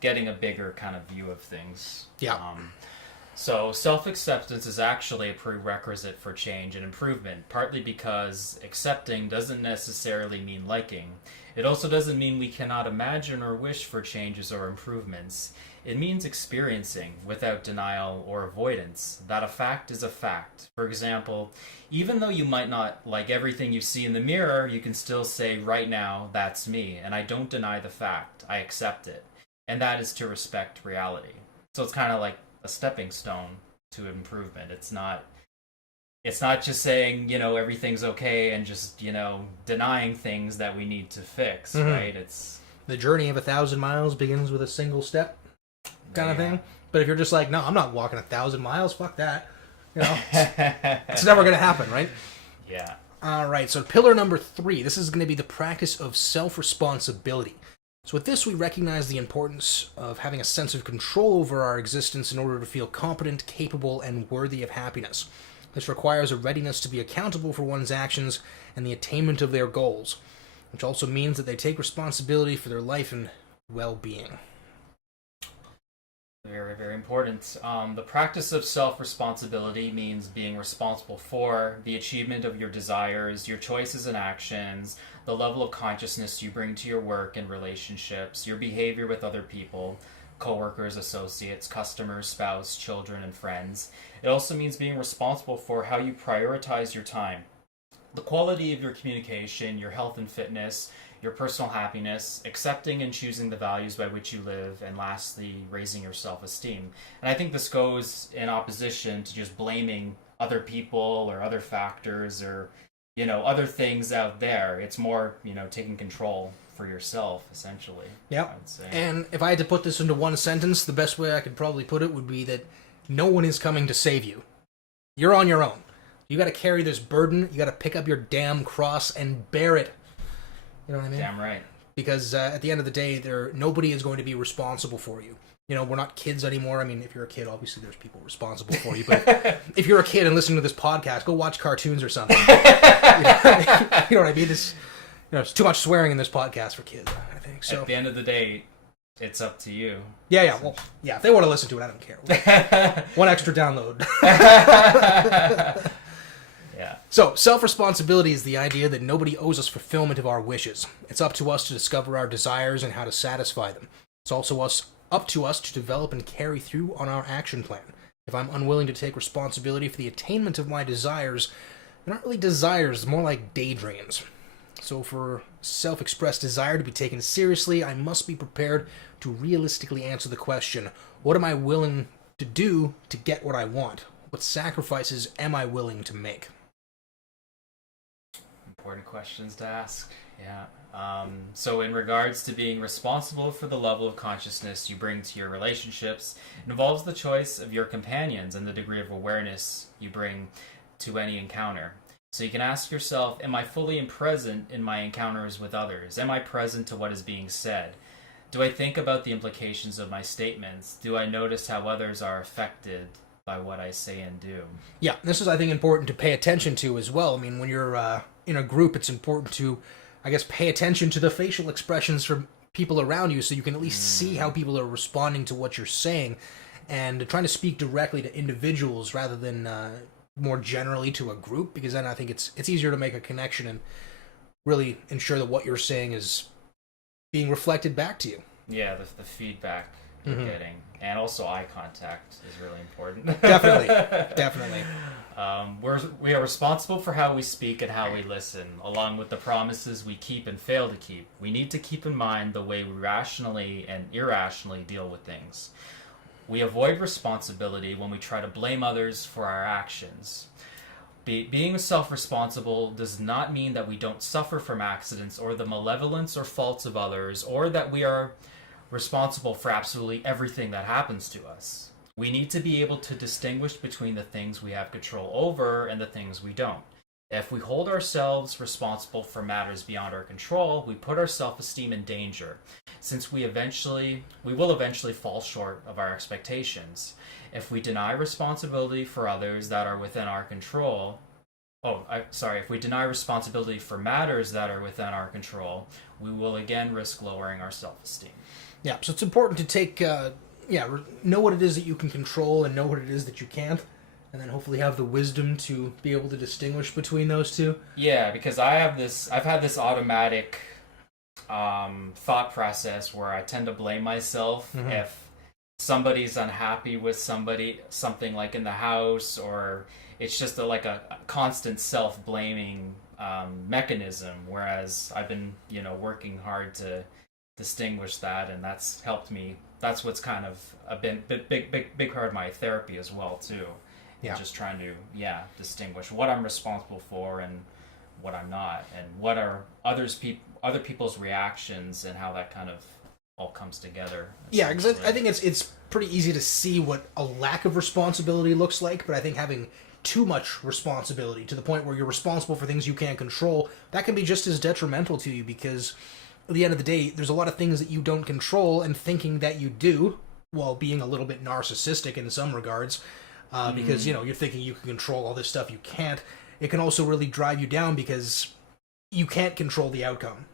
getting a bigger kind of view of things. Yeah. So self-acceptance is actually a prerequisite for change and improvement, partly because accepting doesn't necessarily mean liking. It also doesn't mean we cannot imagine or wish for changes or improvements. It means experiencing, without denial or avoidance, that a fact is a fact. For example, even though you might not like everything you see in the mirror, you can still say, "Right now, that's me, and I don't deny the fact, I accept it." And that is to respect reality. So it's kind of like a stepping stone to improvement. It's not just saying, everything's okay and just, denying things that we need to fix, right? It's the journey of 1,000 miles begins with a single step kind of thing. But if you're just like, "No, I'm not walking 1,000 miles, fuck that," it's never going to happen, right? Yeah. All right, so pillar number 3, this is going to be the practice of self-responsibility. So with this, we recognize the importance of having a sense of control over our existence in order to feel competent, capable, and worthy of happiness. This requires a readiness to be accountable for one's actions and the attainment of their goals, which also means that they take responsibility for their life and well-being. Very, very important. The practice of self-responsibility means being responsible for the achievement of your desires, your choices and actions, the level of consciousness you bring to your work and relationships, your behavior with other people, coworkers, associates, customers, spouse, children, and friends. It also means being responsible for how you prioritize your time, the quality of your communication, your health and fitness, your personal happiness, accepting and choosing the values by which you live, and lastly, raising your self-esteem. And I think this goes in opposition to just blaming other people or other factors or, other things out there. It's more, taking control for yourself, essentially. Yeah. I would say. And if I had to put this into one sentence, the best way I could probably put it would be that no one is coming to save you. You're on your own. You got to carry this burden. You got to pick up your damn cross and bear it. You know what I mean? Damn right. Because at the end of the day, nobody is going to be responsible for you. We're not kids anymore. I mean, if you're a kid, obviously there's people responsible for you. But if you're a kid and listening to this podcast, go watch cartoons or something. You know what I mean? There's too much swearing in this podcast for kids, I think. So at the end of the day, it's up to you. Yeah. Well, yeah. If they want to listen to it, I don't care. One extra download. Yeah. So, self-responsibility is the idea that nobody owes us fulfillment of our wishes. It's up to us to discover our desires and how to satisfy them. It's also up to us to develop and carry through on our action plan. If I'm unwilling to take responsibility for the attainment of my desires, they're not really desires, more like daydreams. So for self-expressed desire to be taken seriously, I must be prepared to realistically answer the question, what am I willing to do to get what I want? What sacrifices am I willing to make? Important questions to ask. Yeah. So in regards to being responsible for the level of consciousness you bring to your relationships, it involves the choice of your companions and the degree of awareness you bring to any encounter. So you can ask yourself, am I fully present in my encounters with others? Am I present to what is being said? Do I think about the implications of my statements? Do I notice how others are affected by what I say and do? Yeah, this is, I think, important to pay attention to as well. I mean, when you're in a group, it's important to, I guess, pay attention to the facial expressions from people around you so you can at least see how people are responding to what you're saying, and trying to speak directly to individuals rather than more generally to a group, because then I think it's easier to make a connection and really ensure that what you're saying is being reflected back to you. Yeah, the feedback you're getting, and also eye contact is really important. Definitely. We are responsible for how we speak and how we listen, along with the promises we keep and fail to keep. We need to keep in mind the way we rationally and irrationally deal with things. We avoid responsibility when we try to blame others for our actions. Being self-responsible does not mean that we don't suffer from accidents or the malevolence or faults of others, or that we are responsible for absolutely everything that happens to us. We need to be able to distinguish between the things we have control over and the things we don't. If we hold ourselves responsible for matters beyond our control, we put our self-esteem in danger, since we will eventually fall short of our expectations. If we deny responsibility for others that are within our control, if we deny responsibility for matters that are within our control, we will again risk lowering our self-esteem. Yeah, so it's important to take, know what it is that you can control and know what it is that you can't, and then hopefully have the wisdom to be able to distinguish between those two. Yeah, because I've had this automatic thought process where I tend to blame myself if somebody's unhappy with something like in the house, or it's just a constant self-blaming mechanism, whereas I've been working hard to distinguish that, and that's helped me. That's what's kind of a big part of my therapy as well too. Yeah. Just trying to distinguish what I'm responsible for and what I'm not, and what are other people's reactions, and how that kind of all comes together. Yeah, because I think it's pretty easy to see what a lack of responsibility looks like, but I think having too much responsibility to the point where you're responsible for things you can't control, that can be just as detrimental to you, because at the end of the day, there's a lot of things that you don't control, and thinking that you do, while being a little bit narcissistic in some regards, because you're thinking you can control all this stuff you can't, it can also really drive you down because you can't control the outcome,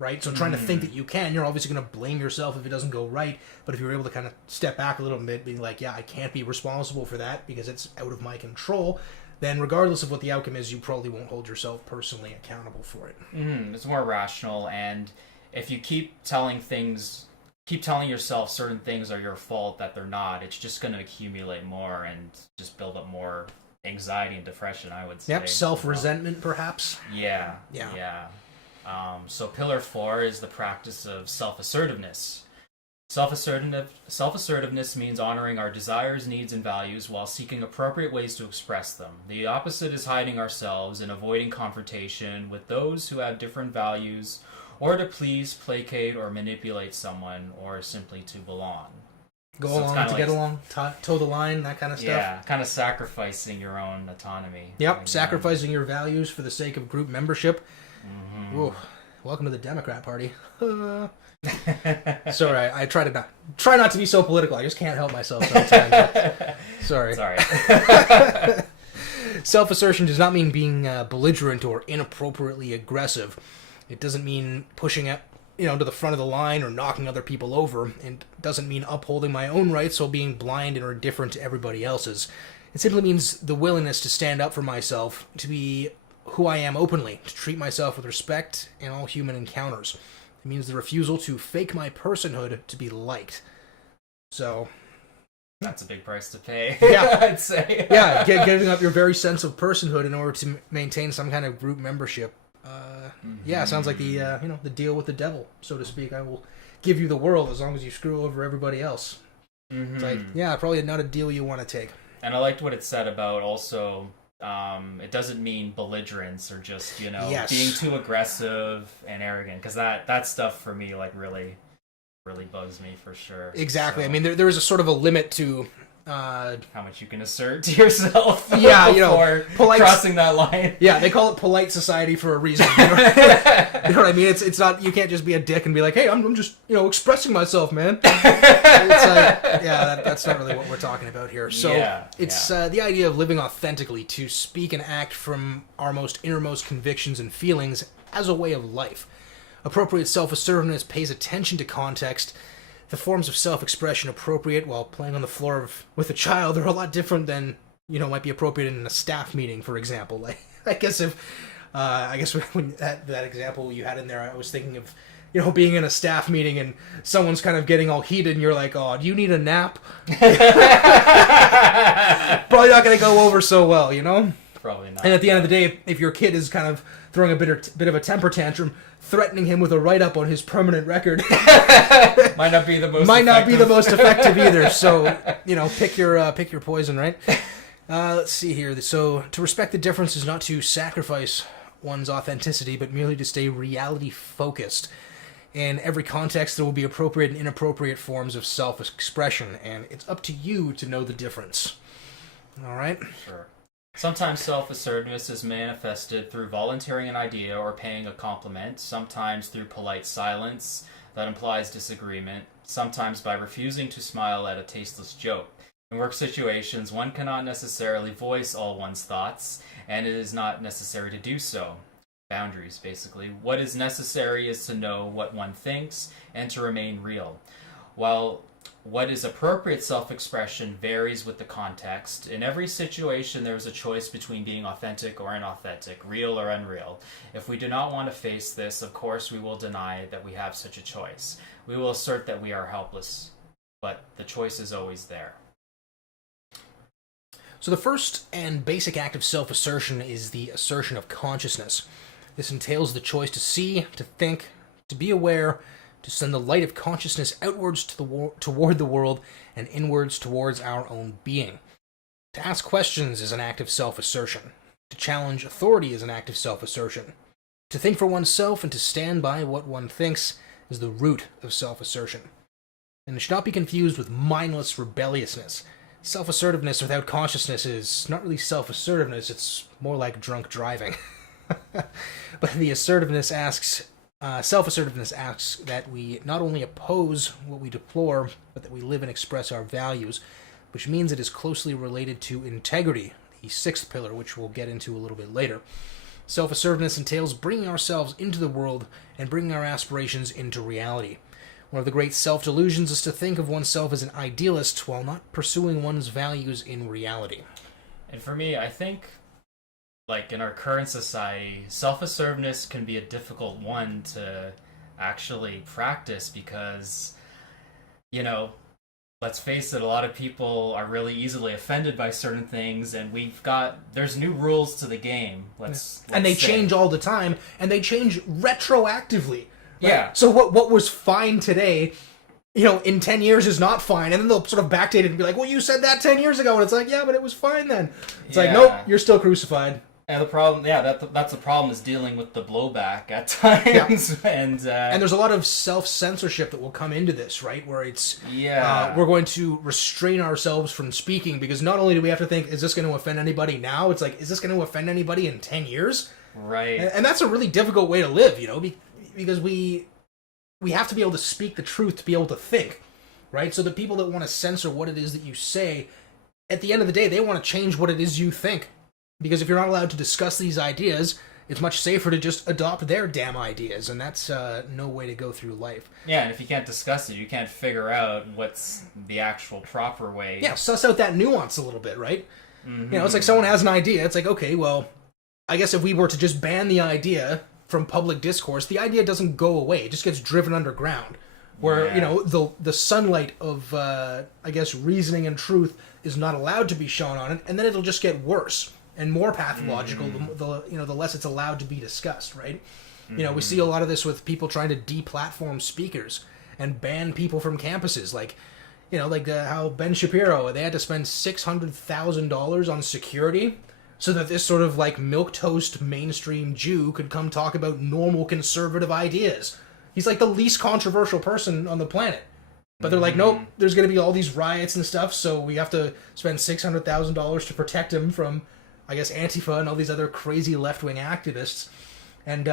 right? So trying to think that you can, you're obviously going to blame yourself if it doesn't go right, but if you're able to kind of step back a little bit, being like, I can't be responsible for that because it's out of my control, then regardless of what the outcome is, you probably won't hold yourself personally accountable for it. It's more rational, and if you keep telling yourself certain things are your fault that they're not, it's just going to accumulate more and just build up more anxiety and depression, I would say. Yep, self-resentment perhaps. Yeah. So pillar 4 is the practice of self-assertiveness. Self-assertiveness means honoring our desires, needs, and values while seeking appropriate ways to express them. The opposite is hiding ourselves and avoiding confrontation with those who have different values, or to please, placate, or manipulate someone, or simply to belong. Go along to get along, toe the line, that kind of stuff. Yeah, kind of sacrificing your own autonomy. Yep, sacrificing your values for the sake of group membership. Ooh, welcome to the Democrat Party. Sorry, I try not to be so political. I just can't help myself sometimes. Sorry. Self-assertion does not mean being belligerent or inappropriately aggressive. It doesn't mean pushing it, to the front of the line or knocking other people over. It doesn't mean upholding my own rights while being blind and indifferent to everybody else's. It simply means the willingness to stand up for myself, to be who I am openly, to treat myself with respect in all human encounters. It means the refusal to fake my personhood to be liked. So that's a big price to pay. Yeah, I'd say. Yeah, giving up your very sense of personhood in order to maintain some kind of group membership. Yeah, sounds like the the deal with the devil, so to speak. I will give you the world as long as you screw over everybody else. It's like, probably not a deal you want to take. And I liked what it said about also it doesn't mean belligerence or just, Yes. being too aggressive and arrogant. Because that stuff for me, like, really, really bugs me for sure. Exactly. So, I mean, there is a sort of a limit to how much you can assert to yourself Yeah, before crossing that line. Yeah, they call it polite society for a reason. You know, you know what I mean? It's not, you can't just be a dick and be like, hey, I'm just, expressing myself, man. It's like, that's not really what we're talking about here. So it's the idea of living authentically, to speak and act from our most innermost convictions and feelings as a way of life. Appropriate self-assertiveness pays attention to context. The forms of self-expression appropriate while playing on the floor with a child are a lot different than, might be appropriate in a staff meeting, for example. Like, I guess when that example you had in there, I was thinking of, being in a staff meeting and someone's kind of getting all heated and you're like, oh, do you need a nap? Probably not going to go over so well, Probably not. And at the end of the day, if your kid is kind of throwing a bit of a temper tantrum, threatening him with a write-up on his permanent record might not be the most effective either. So, pick your poison, right? Let's see here. So, to respect the difference is not to sacrifice one's authenticity, but merely to stay reality-focused. In every context, there will be appropriate and inappropriate forms of self-expression, and it's up to you to know the difference. All right? Sure. Sometimes self-assertiveness is manifested through volunteering an idea or paying a compliment, sometimes through polite silence that implies disagreement, sometimes by refusing to smile at a tasteless joke. In work situations, one cannot necessarily voice all one's thoughts, and it is not necessary to do so. Boundaries, basically. What is necessary is to know what one thinks and to remain real. While what is appropriate self-expression varies with the context. In every situation, there is a choice between being authentic or inauthentic, real or unreal. If we do not want to face this, of course, we will deny that we have such a choice. We will assert that we are helpless, but the choice is always there. So the first and basic act of self-assertion is the assertion of consciousness. This entails the choice to see, to think, to be aware, to send the light of consciousness outwards toward the world and inwards towards our own being. To ask questions is an act of self-assertion. To challenge authority is an act of self-assertion. To think for oneself and to stand by what one thinks is the root of self-assertion. And it should not be confused with mindless rebelliousness. Self-assertiveness without consciousness is not really self-assertiveness, it's more like drunk driving. But the self-assertiveness asks that we not only oppose what we deplore, but that we live and express our values, which means it is closely related to integrity, the sixth pillar, which we'll get into a little bit later. Self-assertiveness entails bringing ourselves into the world and bringing our aspirations into reality. One of the great self-delusions is to think of oneself as an idealist while not pursuing one's values in reality. And for me, I think, like, in our current society, self-assertiveness can be a difficult one to actually practice because, let's face it, a lot of people are really easily offended by certain things, and there's new rules to the game. And they change all the time, and they change retroactively. Right? Yeah. So what was fine today, in 10 years is not fine, and then they'll sort of backdate it and be like, well, you said that 10 years ago, and it's like, yeah, but it was fine then. It's like, nope, you're still crucified. And the problem, that's the problem, is dealing with the blowback at times. Yeah. And there's a lot of self-censorship that will come into this, right? Where it's, we're going to restrain ourselves from speaking because not only do we have to think, is this going to offend anybody now? It's like, is this going to offend anybody in 10 years? Right. And that's a really difficult way to live, because we have to be able to speak the truth to be able to think, right? So the people that want to censor what it is that you say, at the end of the day, they want to change what it is you think. Because if you're not allowed to discuss these ideas, it's much safer to just adopt their damn ideas, and that's no way to go through life. Yeah, and if you can't discuss it, you can't figure out what's the actual proper way. Yeah, suss out that nuance a little bit, right? Mm-hmm. It's like someone has an idea, it's like, okay, well, I guess if we were to just ban the idea from public discourse, the idea doesn't go away, it just gets driven underground. Where, the sunlight of, reasoning and truth is not allowed to be shone on it, and then it'll just get worse and more pathological, the less it's allowed to be discussed, right? Mm-hmm. We see a lot of this with people trying to deplatform speakers and ban people from campuses, like how Ben Shapiro, they had to spend $600,000 on security so that this sort of like milquetoast mainstream Jew could come talk about normal conservative ideas. He's like the least controversial person on the planet. But they're like, nope, there's going to be all these riots and stuff, so we have to spend $600,000 to protect him from, I guess, Antifa and all these other crazy left-wing activists. And,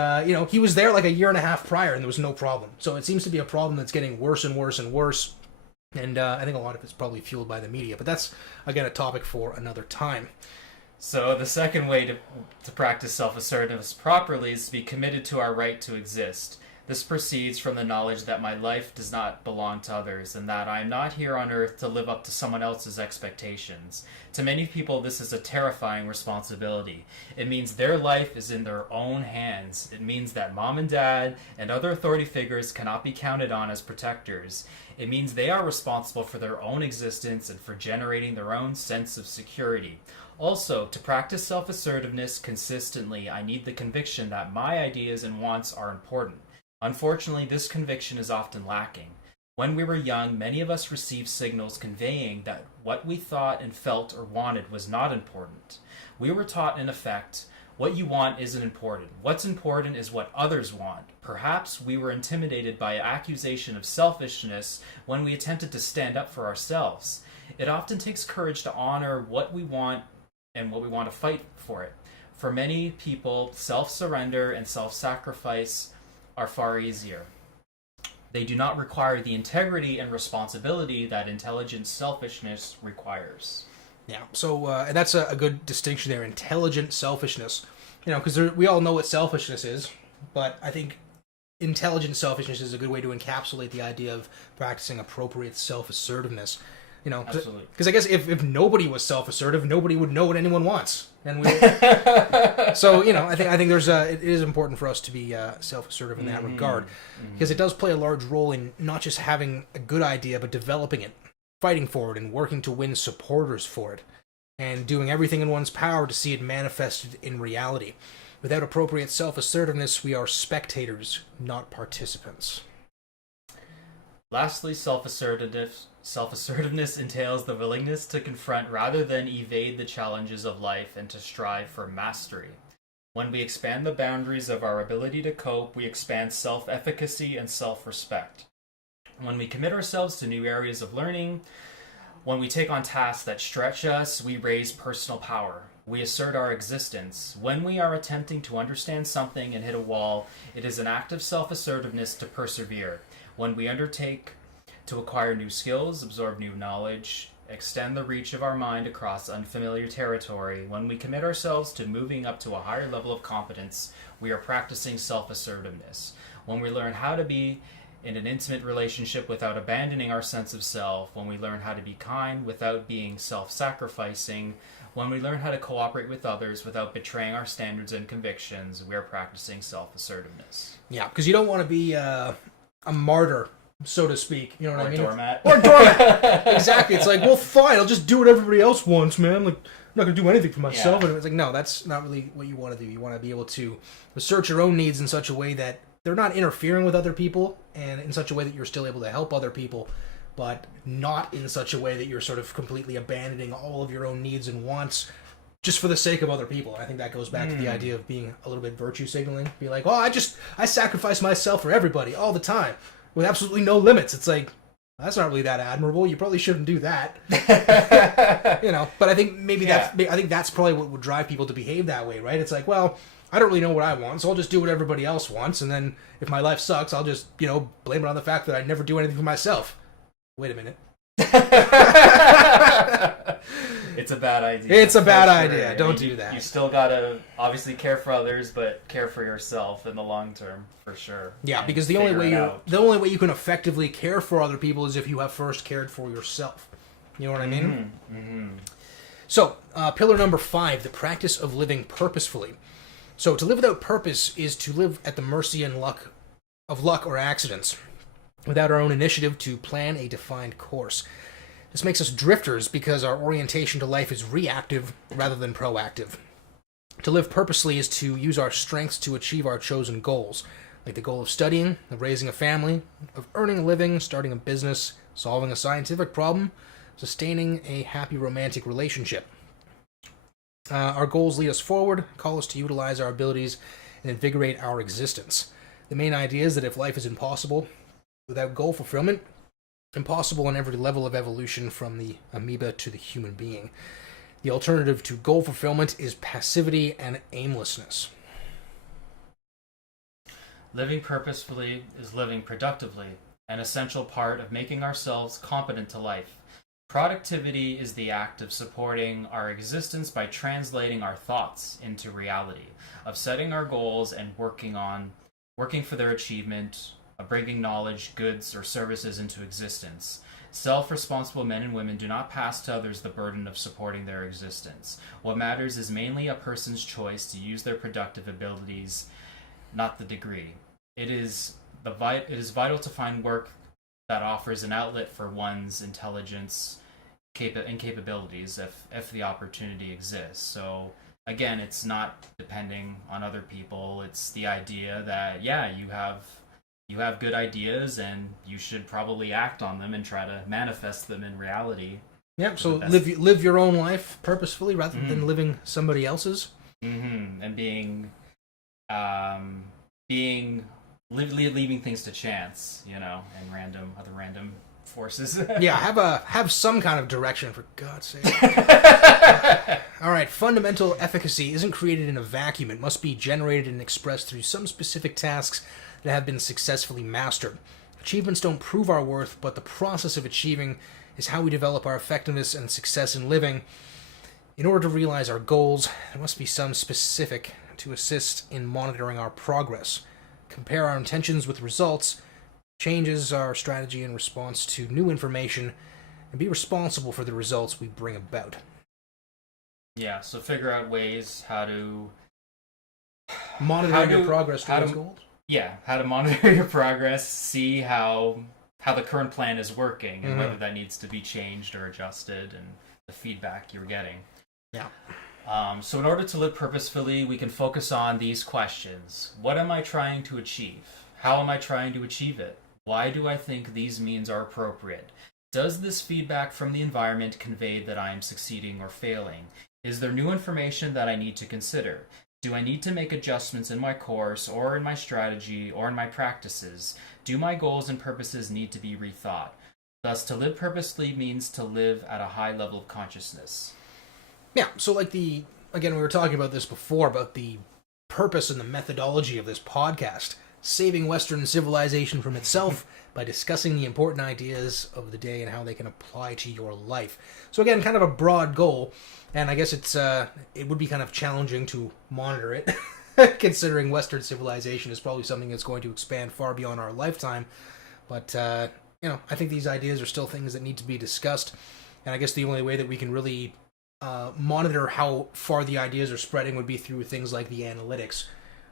he was there like a year and a half prior, and there was no problem. So it seems to be a problem that's getting worse and worse and worse. And I think a lot of it's probably fueled by the media. But that's, again, a topic for another time. So the second way to practice self-assertiveness properly is to be committed to our right to exist. This proceeds from the knowledge that my life does not belong to others and that I am not here on earth to live up to someone else's expectations. To many people, this is a terrifying responsibility. It means their life is in their own hands. It means that mom and dad and other authority figures cannot be counted on as protectors. It means they are responsible for their own existence and for generating their own sense of security. Also, to practice self-assertiveness consistently, I need the conviction that my ideas and wants are important. Unfortunately, this conviction is often lacking. When we were young, many of us received signals conveying that what we thought and felt or wanted was not important. We were taught, in effect, what you want isn't important. What's important is what others want. Perhaps we were intimidated by an accusation of selfishness when we attempted to stand up for ourselves. It often takes courage to honor what we want and what we want to fight for it. For many people, self-surrender and self-sacrifice are far easier. They do not require the integrity and responsibility that intelligent selfishness requires. Yeah, so and that's a good distinction there, intelligent selfishness. Because we all know what selfishness is, but I think intelligent selfishness is a good way to encapsulate the idea of practicing appropriate self-assertiveness. Absolutely. Because I guess if nobody was self-assertive, nobody would know what anyone wants, and so I think it is important for us to be self-assertive in that regard, because it does play a large role in not just having a good idea, but developing it, fighting for it, and working to win supporters for it, and doing everything in one's power to see it manifested in reality. Without appropriate self-assertiveness, we are spectators, not participants. Lastly, self-assertiveness entails the willingness to confront rather than evade the challenges of life and to strive for mastery. When we expand the boundaries of our ability to cope, we expand self-efficacy and self-respect. When we commit ourselves to new areas of learning, when we take on tasks that stretch us, we raise personal power. We assert our existence. When we are attempting to understand something and hit a wall, it is an act of self-assertiveness to persevere. When we undertake to acquire new skills, absorb new knowledge, extend the reach of our mind across unfamiliar territory, when we commit ourselves to moving up to a higher level of competence, we are practicing self-assertiveness. When we learn how to be in an intimate relationship without abandoning our sense of self, when we learn how to be kind without being self-sacrificing, when we learn how to cooperate with others without betraying our standards and convictions, we are practicing self-assertiveness. Yeah, because you don't want to be a martyr, so to speak. You know what I mean? Doormat. Or doormat. Exactly. It's like, well, fine, I'll just do what everybody else wants, man. Like, I'm not going to do anything for myself. Yeah. And it's like, no, that's not really what you want to do. You want to be able to assert your own needs in such a way that they're not interfering with other people, and in such a way that you're still able to help other people, but not in such a way that you're sort of completely abandoning all of your own needs and wants just for the sake of other people. And I think that goes back to the idea of being a little bit virtue signaling. Be like, oh, I sacrifice myself for everybody all the time with absolutely no limits. It's like, that's not really that admirable. You probably shouldn't do that. But I think I think that's probably what would drive people to behave that way, right? It's like, well, I don't really know what I want, so I'll just do what everybody else wants, and then if my life sucks, I'll just, blame it on the fact that I never do anything for myself. Wait a minute. It's a bad idea. It's a bad idea. Sure. Don't do that. You still gotta obviously care for others, but care for yourself in the long term, for sure. Yeah, and because the only way you can effectively care for other people is if you have first cared for yourself. You know what I mean? Mm-hmm. So, pillar number 5, the practice of living purposefully. So, to live without purpose is to live at the mercy and luck or accidents, without our own initiative to plan a defined course. This makes us drifters because our orientation to life is reactive rather than proactive. To live purposely is to use our strengths to achieve our chosen goals, like the goal of studying, of raising a family, of earning a living, starting a business, solving a scientific problem, sustaining a happy romantic relationship. Our goals lead us forward, call us to utilize our abilities, and invigorate our existence. The main idea is that if life is impossible without goal fulfillment, impossible on every level of evolution from the amoeba to the human being. The alternative to goal fulfillment is passivity and aimlessness. Living purposefully is living productively, an essential part of making ourselves competent to life. Productivity is the act of supporting our existence by translating our thoughts into reality, of setting our goals and working for their achievement, of bringing knowledge, goods, or services into existence. Self-responsible men and women do not pass to others the burden of supporting their existence. What matters is mainly a person's choice to use their productive abilities, not the degree. It is vital to find work that offers an outlet for one's intelligence and capabilities if the opportunity exists. So again, it's not depending on other people. It's the idea that you have good ideas and you should probably act on them and try to manifest them in reality. Yeah, so live your own life purposefully rather than living somebody else's. And leaving things to chance, and other random forces. Yeah, have some kind of direction, for God's sake. All right, fundamental efficacy isn't created in a vacuum. It must be generated and expressed through some specific tasks that have been successfully mastered. Achievements don't prove our worth, but the process of achieving is how we develop our effectiveness and success in living. In order to realize our goals, there must be some specific to assist in monitoring our progress, compare our intentions with results, changes our strategy in response to new information, and be responsible for the results we bring about. Yeah, so figure out ways how to monitor your progress towards goals. Yeah, how to monitor your progress, see how the current plan is working, and whether that needs to be changed or adjusted, and the feedback you're getting. Yeah. So in order to live purposefully, we can focus on these questions. What am I trying to achieve? How am I trying to achieve it? Why do I think these means are appropriate? Does this feedback from the environment convey that I am succeeding or failing? Is there new information that I need to consider? Do I need to make adjustments in my course, or in my strategy, or in my practices? Do my goals and purposes need to be rethought? Thus, to live purposefully means to live at a high level of consciousness. Yeah, so again, we were talking about this before, about the purpose and the methodology of this podcast. Saving Western civilization from itself by discussing the important ideas of the day and how they can apply to your life. So again, kind of a broad goal, and I guess it would be kind of challenging to monitor it, considering Western civilization is probably something that's going to expand far beyond our lifetime. But I think these ideas are still things that need to be discussed, and I guess the only way that we can really monitor how far the ideas are spreading would be through things like the analytics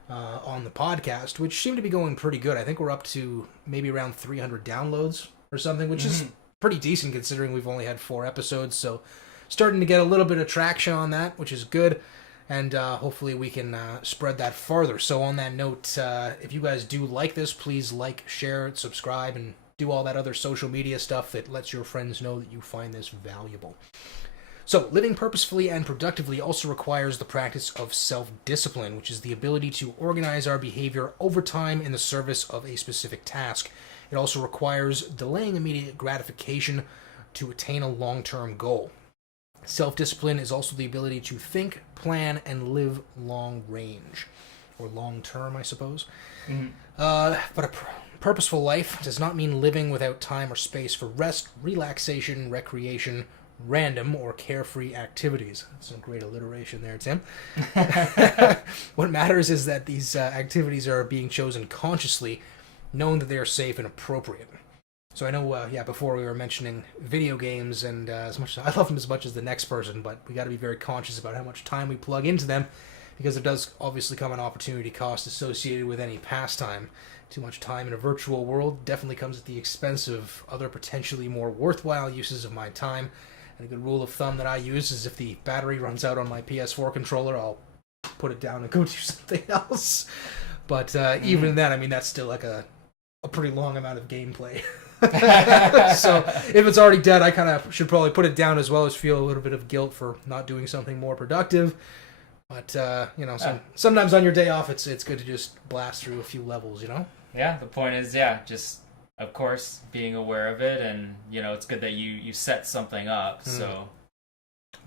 on the podcast, which seem to be going pretty good. I think we're up to maybe around 300 downloads or something, which is pretty decent considering we've only had 4 episodes. So starting to get a little bit of traction on that, which is good. And hopefully we can spread that farther. So on that note, if you guys do like this, please like, share, subscribe, and do all that other social media stuff that lets your friends know that you find this valuable. So, living purposefully and productively also requires the practice of self-discipline, which is the ability to organize our behavior over time in the service of a specific task. It also requires delaying immediate gratification to attain a long-term goal. Self-discipline is also the ability to think, plan, and live long range, or long-term, I suppose. But a purposeful life does not mean living without time or space for rest, relaxation, recreation, random or carefree activities. That's some great alliteration there, Tim. What matters is that these activities are being chosen consciously, knowing that they are safe and appropriate. So I know, before we were mentioning video games, and as much as I love them as much as the next person, but we got to be very conscious about how much time we plug into them, because there does obviously come an opportunity cost associated with any pastime. Too much time in a virtual world definitely comes at the expense of other potentially more worthwhile uses of my time. And a good rule of thumb that I use is if the battery runs out on my PS4 controller, I'll put it down and go do something else. But even then, I mean, that's still like a pretty long amount of gameplay. So if it's already dead, I kind of should probably put it down as well as feel a little bit of guilt for not doing something more productive. But, sometimes on your day off, it's good to just blast through a few levels, Yeah, the point is, just, of course, being aware of it, and, it's good that you set something up, so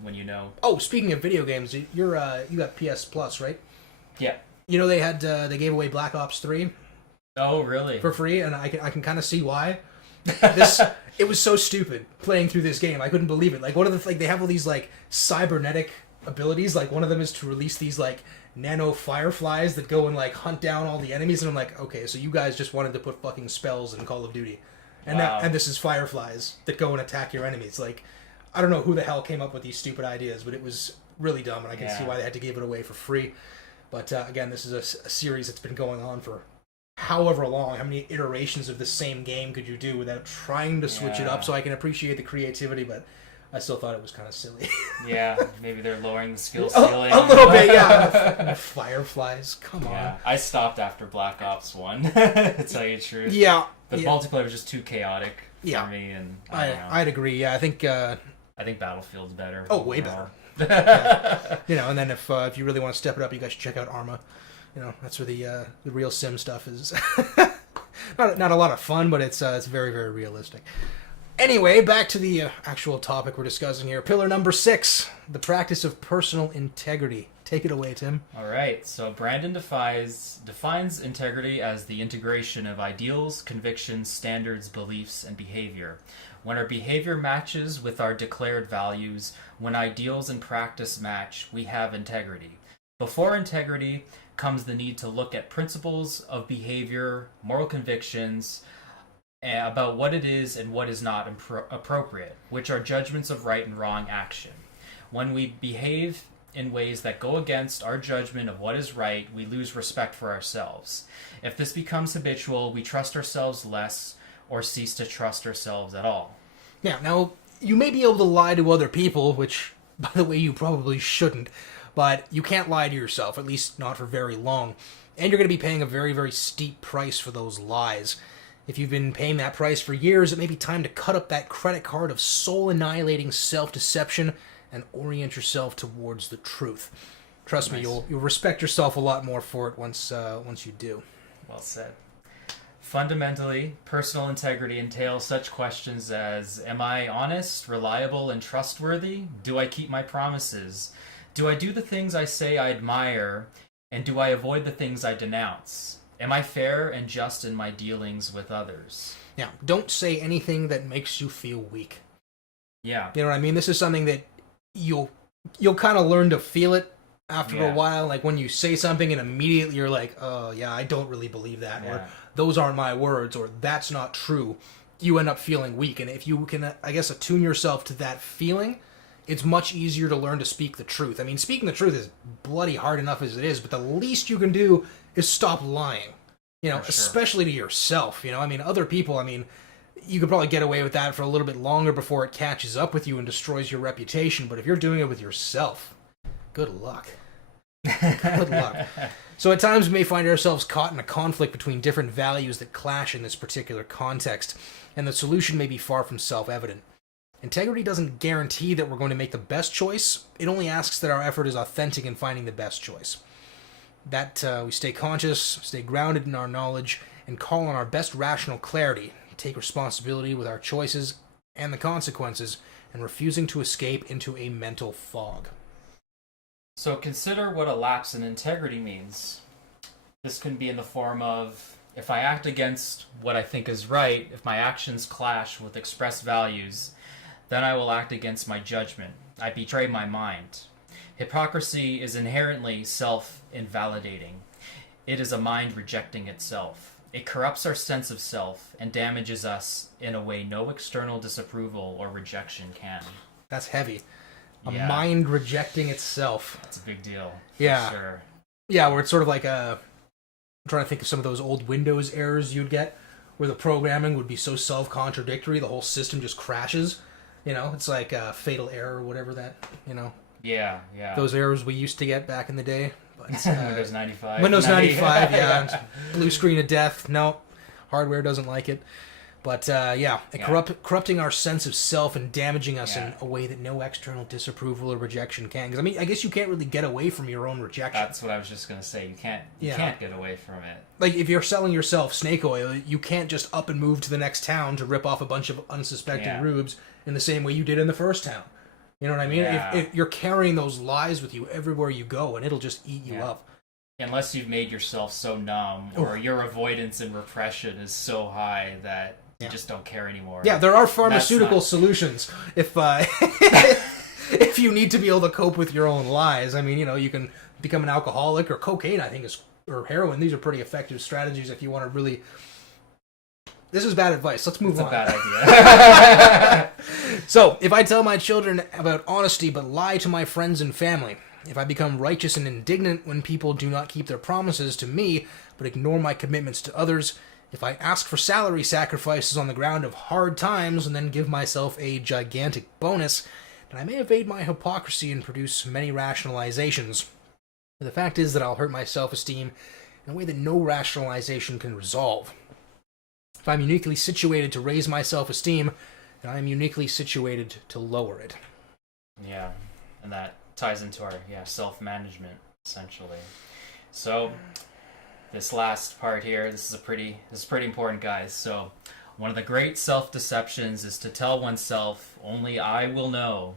when you know. Oh, speaking of video games, you got PS Plus, right? Yeah. They gave away Black Ops 3. Oh, really? For free, and I can kind of see why. It was so stupid playing through this game. I couldn't believe it. Like, one of the they have all these like cybernetic abilities. Like, one of them is to release these like nano fireflies that go and like hunt down all the enemies. And I'm like, okay, so you guys just wanted to put fucking spells in Call of Duty, and and this is fireflies that go and attack your enemies. Like, I don't know who the hell came up with these stupid ideas, but it was really dumb, and I can see why they had to give it away for free. But again, this is a series that's been going on for however long. How many iterations of the same game could you do without trying to switch it up? So I can appreciate the creativity, but I still thought it was kind of silly. Yeah, maybe they're lowering the skill ceiling. A little bit, yeah. Fireflies, come on. I stopped after Black Ops 1, to tell you the truth. Yeah. The multiplayer was just too chaotic for me, and I'd agree, yeah. I think Battlefield's better. Oh, way better. And then if you really want to step it up, you guys should check out Arma. That's where the real sim stuff is. not a lot of fun, but it's very, very realistic. Anyway, back to the actual topic we're discussing here. Pillar number 6, the practice of personal integrity. Take it away, Tim. All right. So Brandon defines integrity as the integration of ideals, convictions, standards, beliefs, and behavior. When our behavior matches with our declared values, when ideals and practice match, we have integrity. Before integrity comes the need to look at principles of behavior, moral convictions, about what it is and what is not appropriate, which are judgments of right and wrong action. When we behave in ways that go against our judgment of what is right, we lose respect for ourselves. If this becomes habitual, we trust ourselves less or cease to trust ourselves at all. Yeah, now, you may be able to lie to other people, which, by the way, you probably shouldn't, but you can't lie to yourself, at least not for very long. And you're going to be paying a very, very steep price for those lies. If you've been paying that price for years, it may be time to cut up that credit card of soul-annihilating self-deception and orient yourself towards the truth. Trust me, you'll respect yourself a lot more for it once you do. Well said. Fundamentally, personal integrity entails such questions as, am I honest, reliable, and trustworthy? Do I keep my promises? Do I do the things I say I admire? And do I avoid the things I denounce? Am I fair and just in my dealings with others? Yeah, don't say anything that makes you feel weak. Yeah. You know what I mean? This is something that you'll kind of learn to feel it after a while. Like when you say something and immediately you're like, oh, yeah, I don't really believe that. Or those aren't my words, or that's not true. You end up feeling weak. And if you can, I guess, attune yourself to that feeling, it's much easier to learn to speak the truth. I mean, speaking the truth is bloody hard enough as it is, but the least you can do is stop lying. Especially to yourself. I mean, other people, you could probably get away with that for a little bit longer before it catches up with you and destroys your reputation. But if you're doing it with yourself, good luck. Good luck. So at times we may find ourselves caught in a conflict between different values that clash in this particular context, and the solution may be far from self-evident. Integrity doesn't guarantee that we're going to make the best choice. It only asks that our effort is authentic in finding the best choice. That we stay conscious, stay grounded in our knowledge, and call on our best rational clarity, take responsibility with our choices and the consequences, and refusing to escape into a mental fog. So consider what a lapse in integrity means. This can be in the form of, if I act against what I think is right, if my actions clash with expressed values, then I will act against my judgment. I betray my mind. Hypocrisy is inherently self-invalidating. It is a mind rejecting itself. It corrupts our sense of self and damages us in a way no external disapproval or rejection can. That's heavy. A mind rejecting itself. That's a big deal. Yeah. Sure. Yeah, where it's sort of like I'm trying to think of some of those old Windows errors you'd get, where the programming would be so self-contradictory, the whole system just crashes. It's like a fatal error or whatever that, Yeah. Those errors we used to get back in the day. But, Windows 95. Windows 95, yeah. Blue screen of death. No, hardware doesn't like it. But corrupting our sense of self and damaging us in a way that no external disapproval or rejection can. Because I mean, I guess you can't really get away from your own rejection. That's what I was just gonna say. You can't get away from it. Like if you're selling yourself snake oil, you can't just up and move to the next town to rip off a bunch of unsuspecting rubes in the same way you did in the first town. You know what I mean? Yeah. If you're carrying those lies with you everywhere you go, and it'll just eat you up. Unless you've made yourself so numb, or your avoidance and repression is so high that you just don't care anymore. Yeah, there are pharmaceutical solutions if if you need to be able to cope with your own lies. I mean, you can become an alcoholic, or cocaine, I think, or heroin. These are pretty effective strategies if you want to really... This is bad advice. Let's move on. It's a bad idea. So, if I tell my children about honesty but lie to my friends and family, if I become righteous and indignant when people do not keep their promises to me but ignore my commitments to others, if I ask for salary sacrifices on the ground of hard times and then give myself a gigantic bonus, then I may evade my hypocrisy and produce many rationalizations. But the fact is that I'll hurt my self-esteem in a way that no rationalization can resolve. If I'm uniquely situated to raise my self-esteem, then I am uniquely situated to lower it. Yeah, and that ties into our self-management, essentially. So, this last part here, this is pretty important, guys. So, one of the great self-deceptions is to tell oneself, only I will know.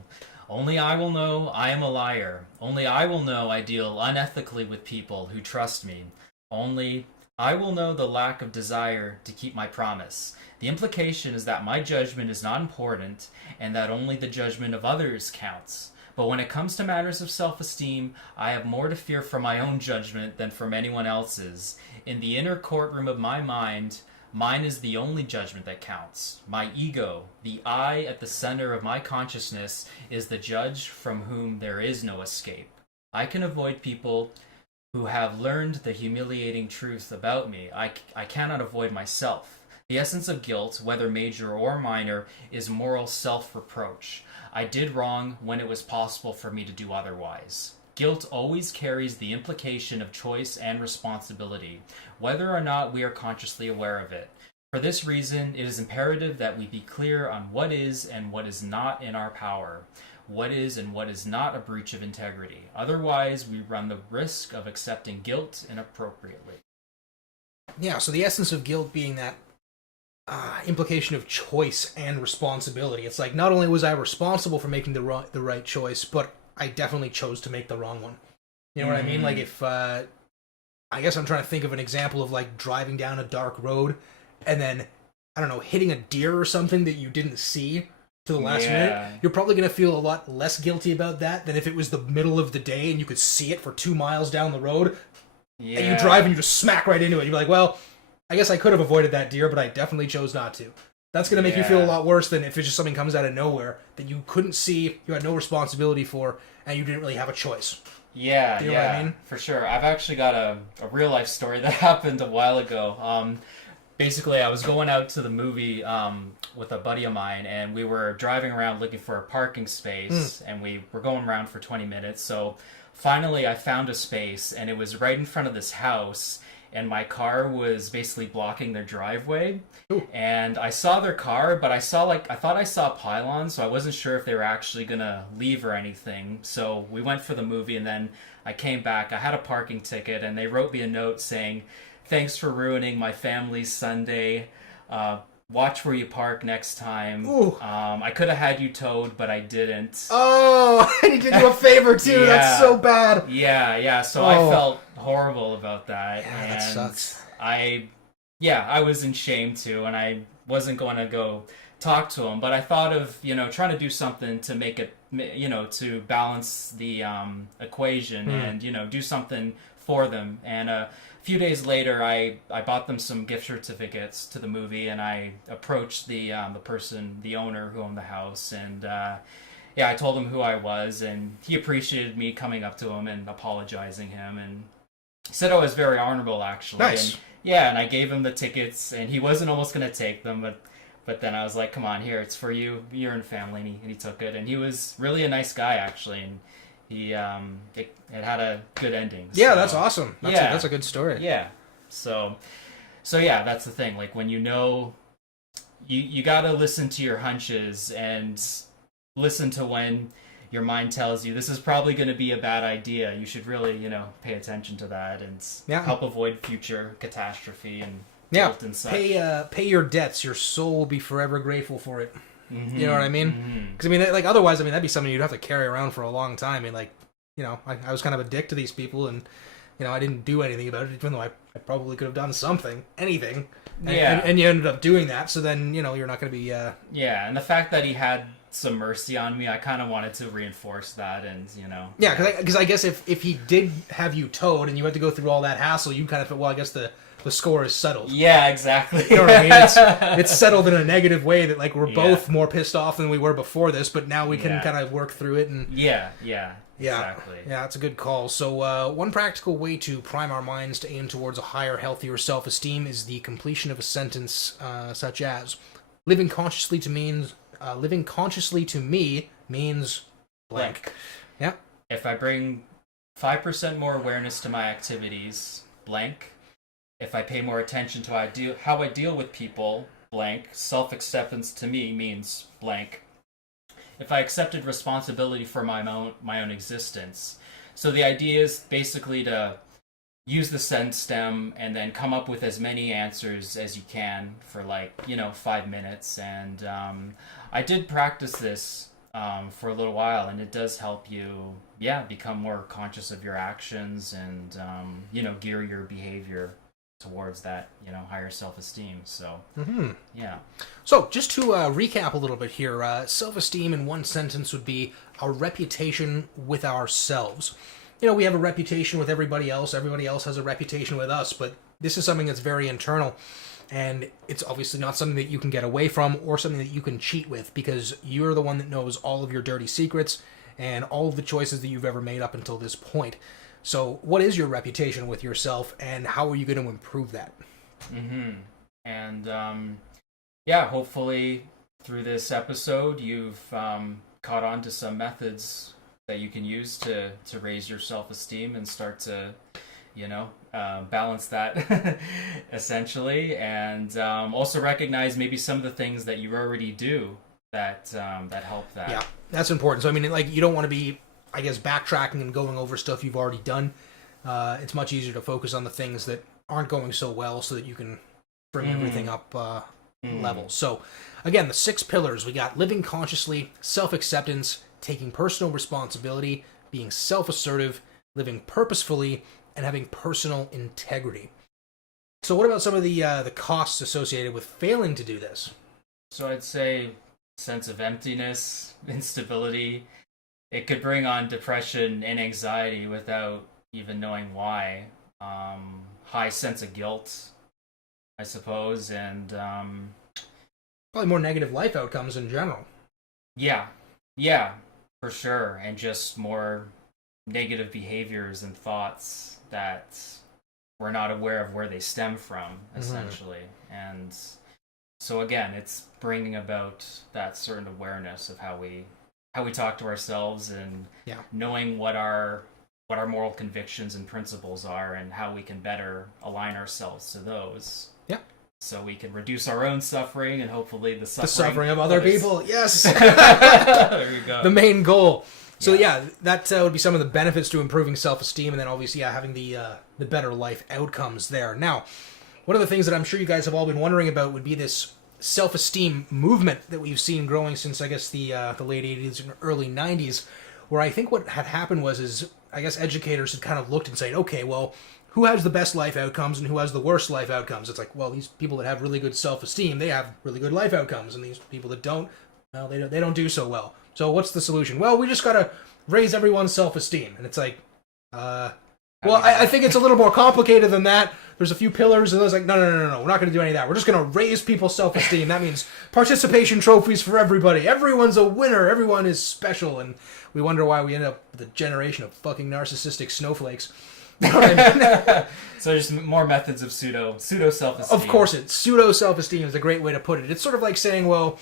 Only I will know I am a liar. Only I will know I deal unethically with people who trust me. Only I will know the lack of desire to keep my promise. The implication is that my judgment is not important and that only the judgment of others counts. But when it comes to matters of self-esteem, I have more to fear from my own judgment than from anyone else's. In the inner courtroom of my mind, mine is the only judgment that counts. My ego, the I at the center of my consciousness, is the judge from whom there is no escape. I can avoid people who have learned the humiliating truth about me. I cannot avoid myself. The essence of guilt, whether major or minor, is moral self-reproach. I did wrong when it was possible for me to do otherwise. Guilt always carries the implication of choice and responsibility, whether or not we are consciously aware of it. For this reason, it is imperative that we be clear on what is and what is not in our power. What is and what is not a breach of integrity. Otherwise, we run the risk of accepting guilt inappropriately. Yeah, so the essence of guilt being that implication of choice and responsibility. It's like, not only was I responsible for making the right choice, but I definitely chose to make the wrong one. You know what I mean? Like if, I guess I'm trying to think of an example of like driving down a dark road and then, I don't know, hitting a deer or something that you didn't see to the last minute, you're probably going to feel a lot less guilty about that than if it was the middle of the day and you could see it for 2 miles down the road, and you drive and you just smack right into it. You'd be like, well, I guess I could have avoided that deer, but I definitely chose not to. That's going to make you feel a lot worse than if it's just something comes out of nowhere that you couldn't see, you had no responsibility for, and you didn't really have a choice. Yeah, you know what I mean? For sure. I've actually got a real-life story that happened a while ago. Basically, I was going out to the movie with a buddy of mine, and we were driving around looking for a parking space, and we were going around for 20 minutes. So finally, I found a space, and it was right in front of this house, and my car was basically blocking their driveway. Ooh. And I saw their car, but I thought I saw pylons, so I wasn't sure if they were actually gonna leave or anything. So we went for the movie, and then I came back. I had a parking ticket, and they wrote me a note saying, "Thanks for ruining my family's Sunday. Watch where you park next time. I could have had you towed, but I didn't." Oh, and he did you a favor too. That's so bad. Yeah. So I felt horrible about that. Yeah, and that sucks. I was in shame too, and I wasn't going to go talk to him. But I thought of trying to do something to make it to balance the equation and do something for them. And a few days later, I bought them some gift certificates to the movie, and I approached the owner who owned the house, and I told him who I was, and he appreciated me coming up to him and apologizing him, and said I was very honorable, actually. Nice. And I gave him the tickets, and he wasn't almost going to take them, but then I was like, "Come on, here, it's for you, you're in family," and he took it, and he was really a nice guy, actually, and he it had a good ending. Yeah, so, that's awesome. That's a good story. Yeah. So yeah, that's the thing. Like when you got to listen to your hunches and listen to when your mind tells you this is probably going to be a bad idea. You should really, pay attention to that and help avoid future catastrophe and guilt and such. Pay your debts. Your soul will be forever grateful for it. Mm-hmm. You know what I mean? Because otherwise, that'd be something you'd have to carry around for a long time. I was kind of a dick to these people, and I didn't do anything about it, even though I probably could have done something, anything. And you ended up doing that. So then you're not going to be. Yeah, and the fact that he had some mercy on me, I kind of wanted to reinforce that, and Yeah, because I guess if he did have you towed and you had to go through all that hassle, you kind of thought, well, I guess the score is settled. Yeah, exactly. You know what I mean? It's settled in a negative way that we're both more pissed off than we were before this, but now we can kind of work through it. And exactly. Yeah, it's a good call. So one practical way to prime our minds to aim towards a higher, healthier self-esteem is the completion of a sentence such as, living consciously to me means blank. Yeah. If I bring 5% more awareness to my activities, blank. If I pay more attention to how I deal with people, blank. Self-acceptance to me means blank. If I accepted responsibility for my own existence. So the idea is basically to use the sentence stem and then come up with as many answers as you can for 5 minutes. And I did practice this for a little while, and it does help you, become more conscious of your actions and, gear your behavior towards that, higher self-esteem. So, yeah. So, just to recap a little bit here, self-esteem in one sentence would be our reputation with ourselves. We have a reputation with everybody else has a reputation with us, but this is something that's very internal, and it's obviously not something that you can get away from or something that you can cheat with, because you're the one that knows all of your dirty secrets and all of the choices that you've ever made up until this point. So what is your reputation with yourself, and how are you going to improve that? And hopefully through this episode you've caught on to some methods that you can use to raise your self-esteem and start to balance that essentially, and also recognize maybe some of the things that you already do that help that. Yeah, that's important. So you don't want to be, I guess, backtracking and going over stuff you've already done. It's much easier to focus on the things that aren't going so well so that you can bring everything up level. So, again, the 6 pillars. We got living consciously, self-acceptance, taking personal responsibility, being self-assertive, living purposefully, and having personal integrity. So what about some of the costs associated with failing to do this? So I'd say sense of emptiness, instability. It could bring on depression and anxiety without even knowing why. High sense of guilt, I suppose, and probably more negative life outcomes in general. Yeah, for sure, and just more negative behaviors and thoughts that we're not aware of where they stem from, essentially. And so again, it's bringing about that certain awareness of how we talk to ourselves, and knowing what our moral convictions and principles are, and how we can better align ourselves to those. Yeah. So we can reduce our own suffering and hopefully the suffering of other people. Yes. There you go. The main goal. So that would be some of the benefits to improving self-esteem, and then obviously having the better life outcomes there. Now, one of the things that I'm sure you guys have all been wondering about would be this self-esteem movement that we've seen growing since, I guess, the late 80s and early 90s, where I think what had happened was I guess educators had kind of looked and said, okay, well, who has the best life outcomes and who has the worst life outcomes? It's like, well, these people that have really good self-esteem, they have really good life outcomes, and these people that don't, well, they don't do so well. So what's the solution? Well, we just got to raise everyone's self-esteem. And it's like, I think it's a little more complicated than that. There's a few pillars, and there's like, no, we're not going to do any of that. We're just going to raise people's self-esteem. That means participation trophies for everybody. Everyone's a winner. Everyone is special. And we wonder why we end up with a generation of fucking narcissistic snowflakes. You know what I mean? So just more methods of pseudo self-esteem. Of course, pseudo self-esteem is a great way to put it. It's sort of like saying, well,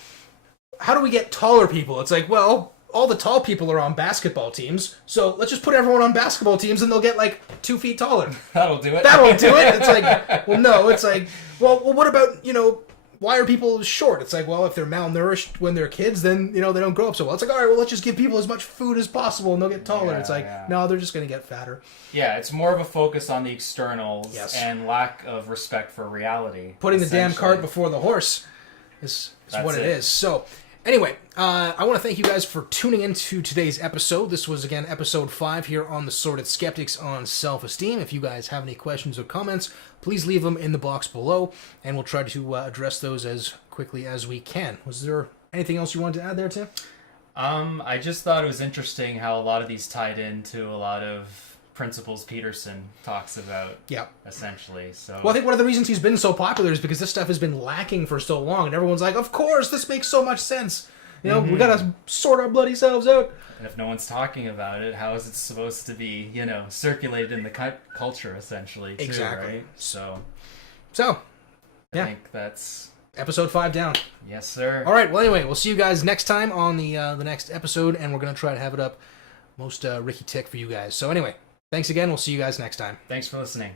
how do we get taller people? It's like, well, all the tall people are on basketball teams, so let's just put everyone on basketball teams and they'll get like 2 feet taller. That'll do it. That'll do it. It's like, well, no, it's like, well, what about, why are people short? It's like, well, if they're malnourished when they're kids, then, they don't grow up so well. It's like, all right, well, let's just give people as much food as possible and they'll get taller. It's like, no, they're just going to get fatter. Yeah, it's more of a focus on the externals Yes. and lack of respect for reality. Putting the damn cart before the horse is what it is. So, anyway, I want to thank you guys for tuning into today's episode. This was, again, episode 5 here on The Sordid Skeptics on Self-Esteem. If you guys have any questions or comments, please leave them in the box below, and we'll try to address those as quickly as we can. Was there anything else you wanted to add there, Tim? I just thought it was interesting how a lot of these tied into a lot of principles Peterson talks about. Yeah. Essentially. So. Well, I think one of the reasons he's been so popular is because this stuff has been lacking for so long, and everyone's like, of course, this makes so much sense. We gotta sort our bloody selves out. And if no one's talking about it, how is it supposed to be, circulated in the culture, essentially, too, exactly. Right? So, yeah. I think that's... Episode 5 down. Yes, sir. All right, well, anyway, we'll see you guys next time on the next episode, and we're going to try to have it up most Ricky Tick for you guys. So anyway, thanks again. We'll see you guys next time. Thanks for listening.